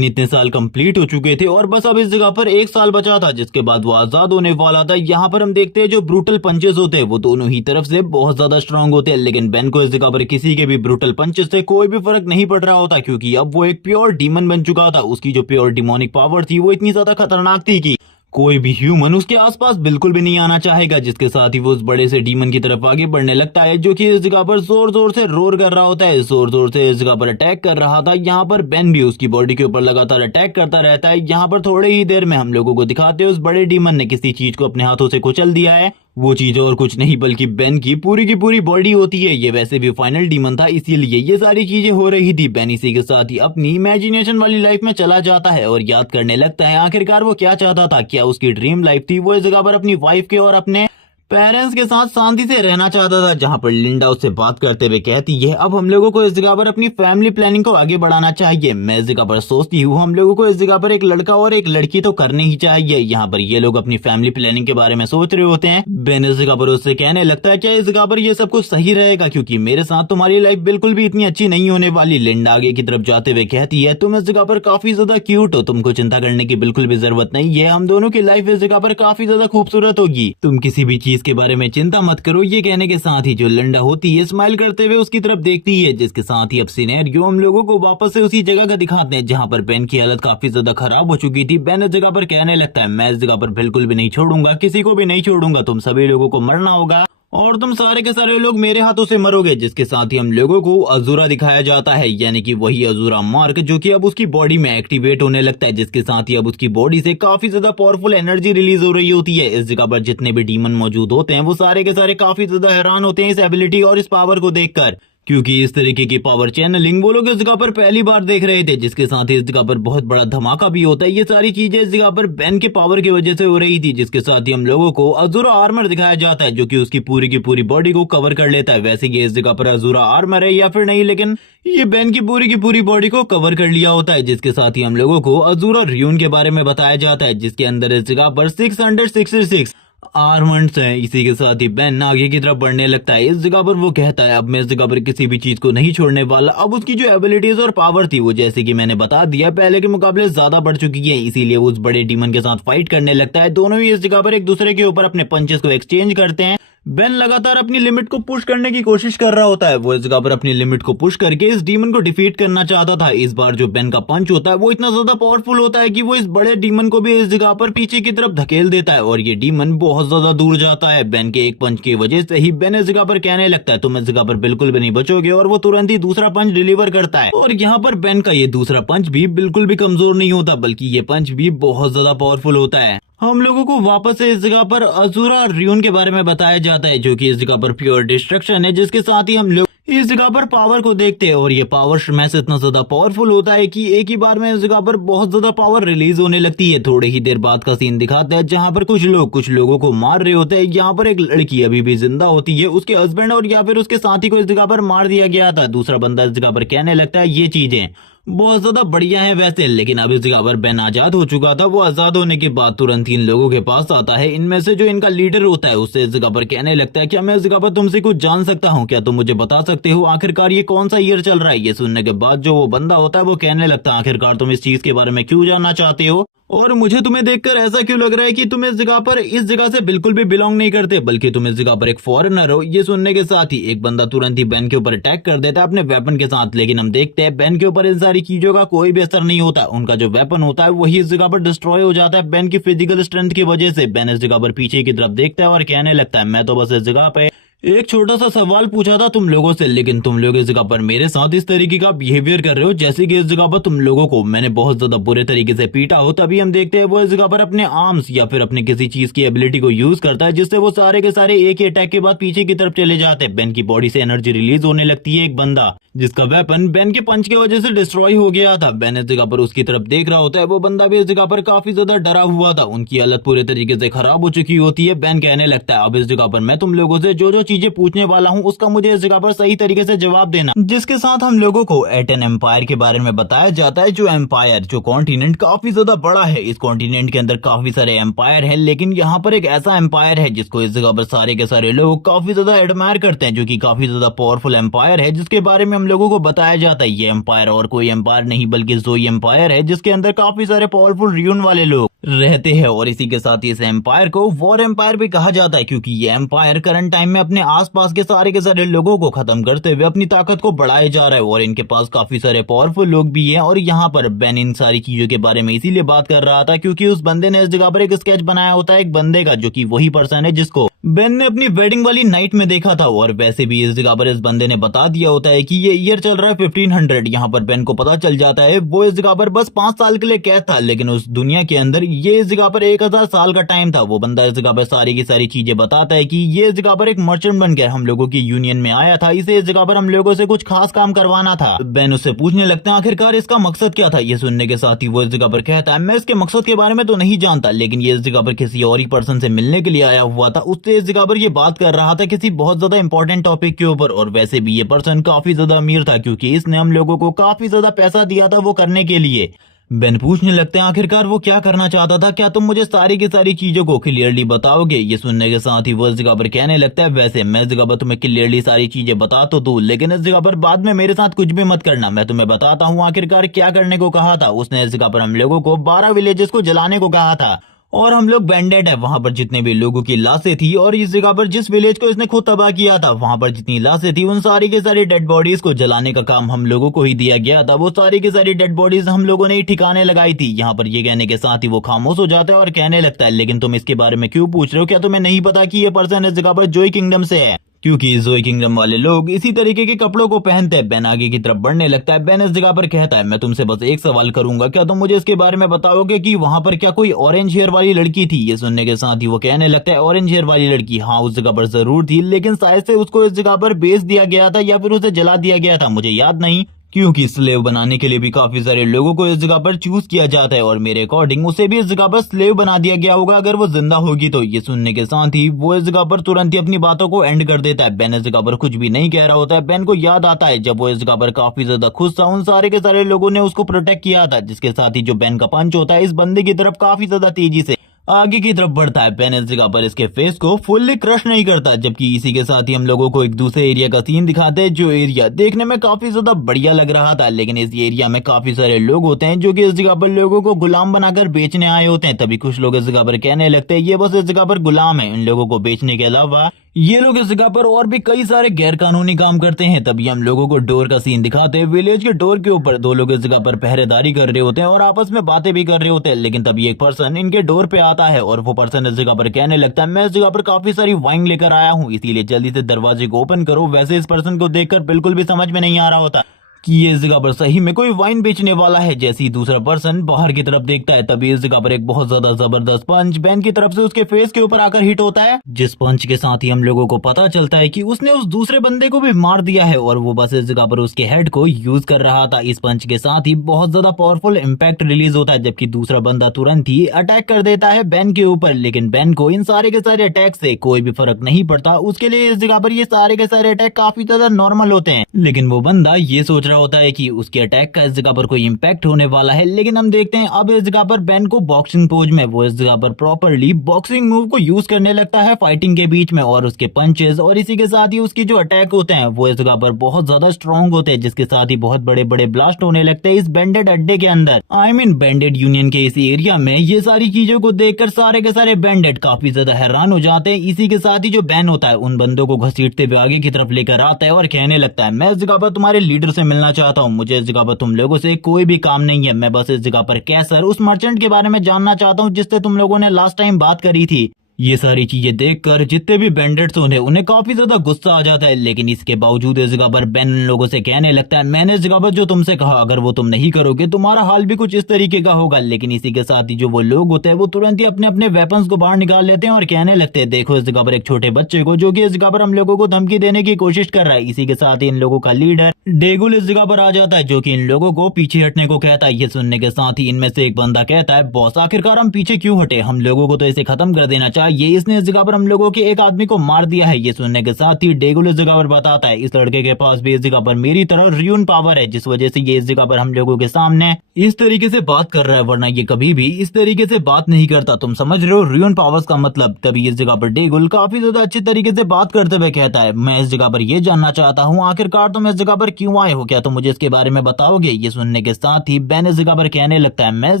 इतने साल कंप्लीट हो चुके थे और बस अब इस जगह पर 1 साल बचा था, जिसके बाद वो आजाद होने वाला था। यहाँ पर हम देखते हैं जो ब्रूटल पंचेस होते हैं वो दोनों ही तरफ से बहुत ज्यादा स्ट्रांग होते हैं, लेकिन बेन को इस जगह पर किसी के भी ब्रूटल पंचेस से कोई भी फर्क नहीं पड़ रहा होता, क्योंकि अब वो एक प्योर डीमन बन चुका था। उसकी जो प्योर डिमोनिक पावर थी वो इतनी ज्यादा खतरनाक थी कि कोई भी ह्यूमन उसके आसपास बिल्कुल भी नहीं आना चाहेगा, जिसके साथ ही वो उस बड़े से डीमन की तरफ आगे बढ़ने लगता है, जो कि इस जगह पर जोर जोर से रोर कर रहा होता है, जोर जोर से इस जगह पर अटैक कर रहा था। यहाँ पर बेन भी उसकी बॉडी के ऊपर लगातार अटैक करता रहता है। यहाँ पर थोड़े ही देर में हम लोगों को दिखाते हैं उस बड़े डीमन ने किसी चीज को अपने हाथों से कुचल दिया है। वो चीज और कुछ नहीं बल्कि बेन की पूरी बॉडी होती है। ये वैसे भी फाइनल डीमन था, इसीलिए ये सारी चीजें हो रही थी। बेन इसी के साथ ही अपनी इमेजिनेशन वाली लाइफ में चला जाता है और याद करने लगता है आखिरकार वो क्या चाहता था, क्या उसकी ड्रीम लाइफ थी। वो इस जगह पर अपनी वाइफ के और अपने पेरेंट्स के साथ शांति से रहना चाहता था। जहां पर लिंडा उससे बात करते हुए कहती है अब हम लोगों को इस जगह पर अपनी फैमिली प्लानिंग को आगे बढ़ाना चाहिए। मैं इस जगह पर सोचती हूँ हम लोगों को इस जगह पर एक लड़का और एक लड़की तो करनी ही चाहिए। यहाँ पर ये लोग अपनी फैमिली प्लानिंग के बारे में सोच रहे होते हैं। बेन इस जगह पर उससे कहने लगता है क्या इस जगह पर ये सब कुछ सही रहेगा, क्योंकि मेरे साथ तुम्हारी लाइफ बिल्कुल भी इतनी अच्छी नहीं होने वाली। लिंडा आगे की तरफ जाते हुए कहती है तुम इस जगह पर काफी ज्यादा क्यूट हो, तुमको चिंता करने की बिल्कुल भी जरूरत नहीं है। हम दोनों की लाइफ इस जगह पर काफी ज्यादा खूबसूरत होगी, तुम किसी भी चीज के बारे में चिंता मत करो। ये कहने के साथ ही जो लिंडा होती है स्माइल करते हुए उसकी तरफ देखती है, जिसके साथ ही अब सिनेरियो हम लोगों को वापस से उसी जगह का दिखाते हैं जहां पर बेन की हालत काफी ज्यादा खराब हो चुकी थी। बेन इस जगह पर कहने लगता है मैं इस जगह पर बिल्कुल भी नहीं छोड़ूंगा, किसी को भी नहीं छोड़ूंगा, तुम सभी लोगों को मरना होगा और तुम सारे के सारे लोग मेरे हाथों से मरोगे। जिसके साथ ही हम लोगों को अज़ूरा दिखाया जाता है, यानी कि वही अज़ूरा मार्क जो कि अब उसकी बॉडी में एक्टिवेट होने लगता है, जिसके साथ ही अब उसकी बॉडी से काफी ज्यादा पावरफुल एनर्जी रिलीज हो रही होती है। इस जगह पर जितने भी डीमन मौजूद होते हैं वो सारे के सारे काफी ज्यादा हैरान होते हैं इस एबिलिटी और इस पावर को देखकर, क्योंकि इस तरीके की पावर चैनलिंग वो लोग इस जगह पर पहली बार देख रहे थे। जिसके साथ ही इस जगह पर बहुत बड़ा धमाका भी होता है। ये सारी चीजें इस जगह पर बेन के पावर की वजह से हो रही थी। जिसके साथ ही हम लोगों को अज़ूरा आर्मर दिखाया जाता है, जो कि उसकी पूरी की पूरी बॉडी को कवर कर लेता है। वैसे ये इस जगह पर अज़ूरा आर्मर है या फिर नहीं, लेकिन ये बेन की पूरी बॉडी को कवर कर लिया होता है। जिसके साथ ही हम लोगों को अज़ूरा र्यून के बारे में बताया जाता है, जिसके अंदर इस जगह पर 666 आर्मर्स है। इसी के साथ ही बेन आगे की तरफ बढ़ने लगता है। इस जगह पर वो कहता है अब मैं इस जगह पर किसी भी चीज को नहीं छोड़ने वाला। अब उसकी जो एबिलिटीज और पावर थी वो जैसे कि मैंने बता दिया पहले के मुकाबले ज्यादा बढ़ चुकी है, इसीलिए वो उस बड़े डीमन के साथ फाइट करने लगता है। दोनों ही इस जगह पर एक दूसरे के ऊपर अपने पंचेस को एक्सचेंज करते हैं। बेन लगातार अपनी लिमिट को पुश करने की कोशिश कर रहा होता है। वो इस जगह पर अपनी लिमिट को पुश करके इस डीमन को डिफीट करना चाहता था। इस बार जो बेन का पंच होता है वो इतना ज्यादा पावरफुल होता है कि वो इस बड़े डीमन को भी इस जगह पर पीछे की तरफ धकेल देता है और ये डीमन बहुत ज्यादा दूर जाता है। बेन के एक पंच की वजह से ही बेन इस जगह पर कहने लगता है तुम इस जगह पर बिल्कुल भी नहीं बचोगे, और वो तुरंत ही दूसरा पंच डिलीवर करता है। और यहाँ पर बेन का ये दूसरा पंच भी बिल्कुल भी कमजोर नहीं होता, बल्कि ये पंच भी बहुत ज्यादा पावरफुल होता है। हम लोगों को वापस से इस जगह पर अज़ूरा र्यून के बारे में बताया जाता है, जो कि इस जगह पर प्योर डिस्ट्रक्शन है। जिसके साथ ही हम लोग इस जगह पर पावर को देखते हैं और ये पावर स्मैश इतना ज्यादा पावरफुल होता है कि एक ही बार में इस जगह पर बहुत ज्यादा पावर रिलीज होने लगती है। थोड़े ही देर बाद का सीन दिखाते हैं जहां पर कुछ लोगों को मार रहे होते हैं। यहाँ पर एक लड़की अभी भी जिंदा होती है, उसके हस्बैंड और या फिर उसके साथी को इस जगह पर मार दिया गया था। दूसरा बंदा इस जगह पर कहने लगता है ये चीजें बहुत ज्यादा बढ़िया है वैसे, लेकिन अब इस जगह पर बेन आजाद हो चुका था। वो आजाद होने के बाद तुरंत ही इन लोगों के पास आता है। इनमें से जो इनका लीडर होता है उससे इस जगह पर कहने लगता है क्या मैं इस जगह पर तुमसे कुछ जान सकता हूँ, क्या तुम मुझे बता सकते हो आखिरकार ये कौन सा ईयर चल रहा है। ये सुनने के बाद जो वो बंदा होता है वो कहने लगता है आखिरकार तुम इस चीज के बारे में क्यों जानना चाहते हो, और मुझे तुम्हें देखकर ऐसा क्यों लग रहा है कि तुम इस जगह से बिल्कुल भी बिलोंग नहीं करते, बल्कि तुम इस जगह पर एक फॉरेनर हो। ये सुनने के साथ ही एक बंदा तुरंत ही बेन के ऊपर अटैक कर देता है अपने वेपन के साथ, लेकिन हम देखते हैं बेन के ऊपर इन सारी चीजों का कोई भी असर नहीं होता। उनका जो वेपन होता है वही इस जगह पर डिस्ट्रॉय हो जाता है बेन की फिजिकल स्ट्रेंथ की वजह से। बेन इस जगह पर पीछे की तरफ देखता है और कहने लगता है मैं तो बस इस जगह पे एक छोटा सा सवाल पूछा था तुम लोगों से, लेकिन तुम लोग इस जगह पर मेरे साथ इस तरीके का बिहेवियर कर रहे हो जैसे कि इस जगह पर तुम लोगों को मैंने बहुत ज्यादा बुरे तरीके से पीटा हो। तभी हम देखते हैं वो इस जगह पर अपने आर्म्स या फिर अपने किसी चीज की एबिलिटी को यूज करता है, जिससे वो सारे के सारे एक ही अटैक के बाद पीछे की तरफ चले जाते हैं। बेन की बॉडी से एनर्जी रिलीज होने लगती है। एक बंदा जिसका वेपन बेन के पंच की वजह से डिस्ट्रॉय हो गया था, बेन इस जगह पर उसकी तरफ देख रहा होता है। वो बंदा भी इस जगह पर काफी ज्यादा डरा हुआ था, उनकी हालत पूरे तरीके से खराब हो चुकी होती है। बेन कहने लगता है अब इस जगह पर मैं तुम लोगों से जो चीजें पूछने वाला हूँ उसका मुझे इस जगह पर सही तरीके से जवाब देना, जिसके साथ हम लोगों को एटन एम्पायर के बारे में बताया जाता है। जो एम्पायर, जो कॉन्टिनेंट काफी ज्यादा बड़ा है, इस कॉन्टिनेंट के अंदर काफी सारे एम्पायर है, लेकिन यहाँ पर एक ऐसा एम्पायर है जिसको इस जगह पर सारे के सारे लोग काफी ज्यादा एडमायर करते हैं, जो कि काफी ज्यादा पावरफुल एम्पायर है, जिसके बारे में हम लोगों को बताया जाता है। ये एम्पायर और कोई एम्पायर नहीं बल्कि जोई एम्पायर है, जिसके अंदर काफी सारे पावरफुल र्यून वाले लोग रहते हैं। और इसी के साथ इस एम्पायर को वॉर एम्पायर भी कहा जाता है, क्योंकि ये एम्पायर करंट टाइम में अपने आसपास के सारे लोगों को खत्म करते हुए अपनी ताकत को बढ़ाए जा रहा है। और इनके पास काफी सारे पावरफुल लोग भी हैं। और यहाँ पर बेन इन सारी चीजों के बारे में इसीलिए बात कर रहा था क्योंकि उस बंदे ने इस जगह पर एक स्केच बनाया होता है, एक बंदे का, जो कि वही पर्सन है जिसको बेन ने अपनी वेडिंग वाली नाइट में देखा था। और वैसे भी इस जगह पर इस बंदे ने बता दिया होता है कि ये ईयर चल रहा है 1500। यहाँ पर बेन को पता चल जाता है वो इस जगह पर बस 5 साल के लिए कैद था, लेकिन उस दुनिया के अंदर ये इस जगह पर 1000 साल का टाइम था। वो बंदा इस जगह पर सारी की सारी चीजें बताता है कि ये इस जगह पर एक मर्चेंट बनकर हम लोगों की यूनियन में आया था, इसे इस जगह पर हम लोगों से कुछ खास काम करवाना था। बेन उससे पूछने लगते हैं आखिरकार इसका मकसद क्या था। ये सुनने के साथ ही वो इस जगह पर कहता है मैं इसके मकसद के बारे में तो नहीं जानता, लेकिन ये इस जगह पर किसी और ही पर्सन से मिलने के लिए आया हुआ था। उससे इस जगह पर ये बात कर रहा था किसी बहुत ज्यादा इंपॉर्टेंट टॉपिक के ऊपर। और वैसे भी ये पर्सन काफी ज्यादा अमीर था, क्योंकि इसने हम लोगों को काफी ज्यादा पैसा दिया था वो करने के लिए। बेन पूछने लगते हैं आखिरकार वो क्या करना चाहता था, क्या तुम मुझे सारी की सारी चीजों को क्लियरली बताओगे। ये सुनने के साथ ही वो इस जगह पर कहने लगता है वैसे मैं इस जगह पर तुम्हें क्लियरली सारी चीजें बता तो दूं, लेकिन इस जगह पर बाद में मेरे साथ कुछ भी मत करना, मैं तुम्हें बताता हूँ आखिरकार क्या करने को कहा था। उसने इस जगह पर हम लोगों को 12 विलेजेस को जलाने को कहा था। और हम लोग बैंडेड है, वहां पर जितने भी लोगों की लाशें थी और इस जगह पर जिस विलेज को इसने खुद तबाह किया था वहां पर जितनी लाशें थी उन सारी के सारी डेड बॉडीज को जलाने का काम हम लोगों को ही दिया गया था। वो सारी की सारी डेड बॉडीज हम लोगों ने ही ठिकाने लगाई थी। यहाँ पर ये कहने के साथ ही वो खामोश हो जाता है और कहने लगता है लेकिन तुम इसके बारे में क्यों पूछ रहे हो, क्या तुम्हें नहीं पता कि ये पर्सन इस जगह पर जोई किंगडम से है, क्योंकि जोई किंगडम वाले लोग इसी तरीके के कपड़ों को पहनते हैं। बेन आगे की तरफ बढ़ने लगता है। बेन इस जगह पर कहता है मैं तुमसे बस एक सवाल करूंगा, क्या तुम मुझे इसके बारे में बताओगे कि वहां पर क्या कोई ऑरेंज हेयर वाली लड़की थी। ये सुनने के साथ ही वो कहने लगता है ऑरेंज हेयर वाली लड़की हाँ उस जगह पर जरूर थी, लेकिन शायद से उसको इस जगह पर बेच दिया गया था या फिर उसे जला दिया गया था, मुझे याद नहीं, क्योंकि स्लेव बनाने के लिए भी काफी सारे लोगों को इस जगह पर चूज किया जाता है। और मेरे अकॉर्डिंग उसे भी इस जगह पर स्लेव बना दिया गया होगा अगर वो जिंदा होगी तो। ये सुनने के साथ ही वो इस जगह पर तुरंत ही अपनी बातों को एंड कर देता है। बेन इस जगह पर कुछ भी नहीं कह रहा होता है। बेन को याद आता है जब वो इस जगह पर काफी ज्यादा खुश था, उन सारे के सारे लोगों ने उसको प्रोटेक्ट किया था, जिसके साथ ही जो बेन का पंच होता है इस बंदे की तरफ काफी ज्यादा तेजी से आगे की तरफ बढ़ता है। बेन इस जगह पर इसके फेस को फुल्ली क्रश नहीं करता, जबकि इसी के साथ ही हम लोगों को एक दूसरे एरिया का सीन दिखाते हैं, जो एरिया देखने में काफी ज्यादा बढ़िया लग रहा था, लेकिन इस एरिया में काफी सारे लोग होते हैं जो कि इस जगह पर लोगों को गुलाम बनाकर बेचने आए होते हैं। तभी कुछ लोग इस जगह पर कहने लगते हैं ये बस इस जगह पर गुलाम है, इन लोगों को बेचने के अलावा ये लोग इस जगह पर और भी कई सारे गैर कानूनी काम करते हैं। तभी हम लोगों को डोर का सीन दिखाते हैं। विलेज के डोर के ऊपर 2 लोग इस जगह पर पहरेदारी कर रहे होते हैं और आपस में बातें भी कर रहे होते हैं, लेकिन तभी एक पर्सन इनके डोर पे आता है और वो पर्सन इस जगह पर कहने लगता है मैं इस जगह पर काफी सारी वाइन लेकर आया हूँ, इसीलिए जल्दी से दरवाजे को ओपन करो। वैसे इस पर्सन को देखकर बिल्कुल भी समझ में नहीं आ रहा होता कि ये इस जगह पर सही में कोई वाइन बेचने वाला है। जैसे ही दूसरा पर्सन बाहर की तरफ देखता है तभी इस जगह पर एक बहुत ज्यादा जबरदस्त पंच बेन की तरफ से उसके फेस के ऊपर आकर हिट होता है, जिस पंच के साथ ही हम लोगों को पता चलता है कि उसने उस दूसरे बंदे को भी मार दिया है और वो बस इस जगह पर उसके हेड को यूज कर रहा था। इस पंच के साथ ही बहुत ज्यादा पावरफुल इम्पैक्ट रिलीज होता है, जबकि दूसरा बंदा तुरंत ही अटैक कर देता है बेन के ऊपर, लेकिन बेन को इन सारे के सारे अटैक से कोई भी फर्क नहीं पड़ता। उसके लिए इस जगह पर ये सारे के सारे अटैक काफी ज्यादा नॉर्मल होते हैं, लेकिन वो बंदा ये सोच रहा होता है कि उसके अटैक का इस जगह पर कोई इम्पैक्ट होने वाला है। लेकिन हम देखते हैं अब इस जगह पर बेन को बॉक्सिंग पोज में वो इस जगह पर प्रॉपर्ली बॉक्सिंग मूव को यूज करने लगता है फाइटिंग के बीच में, और उसके पंचेस और इसी के साथ ही उसकी जो अटैक होते हैं वो इस जगह पर बहुत ज्यादा स्ट्रॉन्ग होते हैं, जिसके साथ ही बहुत बड़े बड़े ब्लास्ट होने लगते हैं इस बैंडेड अड्डे के अंदर। आई मीन बैंडेड यूनियन के इस एरिया में ये सारी चीजों को देखकर सारे के सारे बैंडेड काफी ज्यादा हैरान हो जाते हैं। इसी के साथ ही जो बैन होता है उन बंदों को घसीटते हुए आगे की तरफ लेकर आता है और कहने लगता है मैं इस जगह पर तुम्हारे लीडर से मिलना चाहता हूँ, मुझे इस जगह पर तुम लोगों से कोई भी काम नहीं है, मैं बस इस जगह पर कैसर उस मर्चेंट के बारे में जानना चाहता हूँ जिससे तुम लोगों ने लास्ट टाइम बात करी थी। ये सारी चीजें देखकर जितने भी बैंडेड्स उन्हें काफी ज्यादा गुस्सा आ जाता है, लेकिन इसके बावजूद इस जगह पर बेन लोगों से कहने लगता है मैंने इस जगह पर जो तुमसे कहा अगर वो तुम नहीं करोगे तुम्हारा हाल भी कुछ इस तरीके का होगा। लेकिन इसी के साथ ही जो वो लोग होते हैं वो तुरंत ही अपने अपने वेपन्स को बाहर निकाल लेते हैं और कहने लगते हैं देखो इस जगह पर एक छोटे बच्चे को जो कि इस जगह पर हम लोगों को धमकी देने की कोशिश कर रहा है। इसी के साथ ही इन लोगों का लीडर डेगुल इस जगह पर आ जाता है जो कि इन लोगों को पीछे हटने को कहता है। ये सुनने के साथ ही इनमें से एक बंदा कहता है बॉस आखिरकार हम पीछे क्यों हटे, हम लोगों को तो इसे खत्म कर देना चाहिए क्या ये इसने इस जगह पर हम लोगों के एक आदमी को मार दिया है। ये सुनने के साथ ही डेगुल इस जगह पर बताता है इस लड़के के पास भी इस जगह पर मेरी तरह रियून पावर है, जिस वजह से ये इस जगह पर हम लोगों के सामने इस तरीके से बात कर रहा है, वरना ये कभी भी इस तरीके से बात नहीं करता। तुम समझ रहे हो रियून पावर्स का मतलब। तभी इस जगह पर डेगुल काफी ज्यादा अच्छी तरीके से बात करते हुए कहता है मैं इस जगह पर ये जानना चाहता हूँ आखिरकार तुम इस जगह पर क्यों आए हो, क्या तुम मुझे इसके बारे में बताओगे। ये सुनने के साथ ही बेन इस जगह पर कहने लगता है मैं इस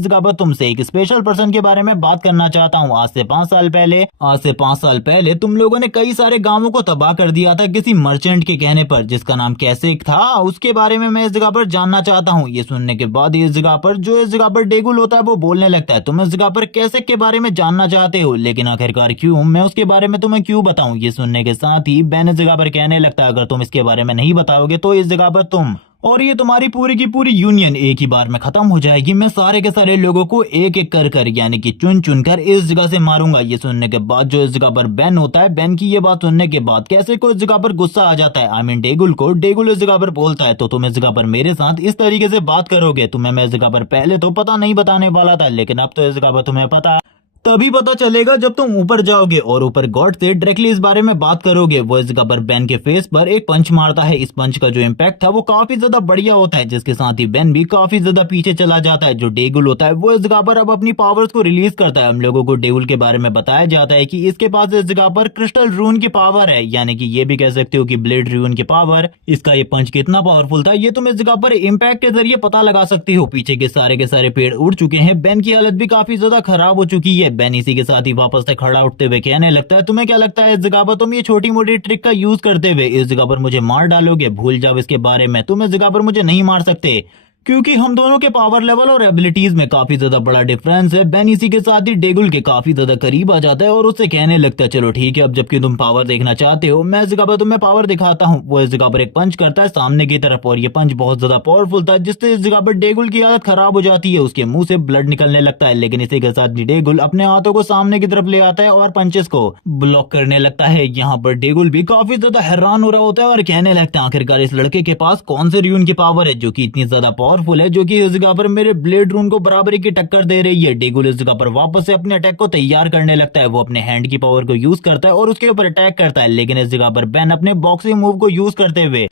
जगह पर तुमसे एक स्पेशल पर्सन के बारे में बात करना चाहता हूँ। आज से 5 साल पहले तुम लोगों ने कई सारे गांवों को तबाह कर दिया था किसी मर्चेंट के कहने पर, जिसका नाम कैसेक था। उसके बारे में मैं इस जगह पर जानना चाहता हूँ। ये सुनने के बाद इस जगह पर डेगुल होता है वो बोलने लगता है तुम इस जगह पर कैसेक के बारे में जानना चाहते हो, लेकिन आखिरकार क्यों, मैं उसके बारे में तुम्हें क्यों बताऊं। ये सुनने के साथ ही बेन इस जगह पर कहने लगता है अगर तुम इसके बारे में नहीं बताओगे तो इस जगह पर तुम और ये तुम्हारी पूरी की पूरी यूनियन एक ही बार में खत्म हो जाएगी। मैं सारे के सारे लोगों को एक एक कर यानी कि चुन चुन कर इस जगह से मारूंगा। ये सुनने के बाद जो इस जगह पर बेन होता है, बेन की ये बात सुनने के बाद कैसे को इस जगह पर गुस्सा आ जाता है। आई मीन डेगुल इस जगह पर बोलता है तो तुम इस जगह पर मेरे साथ इस तरीके से बात करोगे। तुम्हें मैं इस जगह पर पहले तो पता नहीं बताने वाला था, लेकिन अब तो इस जगह पर तुम्हें पता तभी पता चलेगा जब तुम ऊपर जाओगे और ऊपर गॉड से डायरेक्टली इस बारे में बात करोगे। वो इस जगह पर बेन के फेस पर एक पंच मारता है। इस पंच का जो इम्पैक्ट था वो काफी ज्यादा बढ़िया होता है, जिसके साथ ही बेन भी काफी ज्यादा पीछे चला जाता है। जो डेगुल होता है वो इस जगह पर अब अपनी पावर्स को रिलीज करता है। हम लोगों को डेगुल के बारे में बताया जाता है कि इसके पास इस जगह पर क्रिस्टल रून की पावर है, यानी कि ये भी कह सकते हो कि ब्लेड रून की पावर। इसका ये पंच कितना पावरफुल था ये तुम इस जगह पर इम्पैक्ट के जरिए पता लगा सकते हो। पीछे के सारे पेड़ उड़ चुके हैं, बेन की हालत भी काफी ज्यादा खराब हो चुकी है। बेन इसी के साथ ही वापस से खड़ा उठते हुए कहने लगता है तुम्हें क्या लगता है इस जगह पर तुम ये छोटी मोटी ट्रिक का यूज करते हुए इस जगह पर मुझे मार डालोगे। भूल जाओ इसके बारे में, तुम इस जगह पर मुझे नहीं मार सकते क्योंकि हम दोनों के पावर लेवल और एबिलिटीज में काफी ज्यादा बड़ा डिफरेंस है। बेन इसी के साथ ही डेगुल के काफी ज्यादा करीब आ जाता है और उससे कहने लगता है चलो ठीक है, अब जबकि तुम पावर देखना चाहते हो मैं इस जगह पर तुम्हें पावर दिखाता हूँ। वो इस जगह पर एक पंच करता है सामने की तरफ और ये पंच बहुत ज्यादा पावरफुल था, जिससे इस जगह पर डेगुल की हालत खराब हो जाती है। उसके मुंह से ब्लड निकलने लगता है, लेकिन इसी के साथ डेगुल अपने हाथों को सामने की तरफ ले आता है और पंचेस को ब्लॉक करने लगता है। यहाँ पर डेगुल भी काफी ज्यादा हैरान हो रहा होता है और कहने लगता है आखिरकार इस लड़के के पास कौन से र्यून की पावर है जो कि इतनी ज्यादा पावरफुल है, जो कि इस जगह पर मेरे ब्लेड रून को बराबरी की टक्कर दे रही है। डेगुल इस जगह पर वापस से अपने अटैक को तैयार करने लगता है। वो अपने हैंड की पावर को यूज करता है और उसके ऊपर अटैक करता है, लेकिन इस जगह पर बेन अपने बॉक्सिंग मूव को यूज करते हुए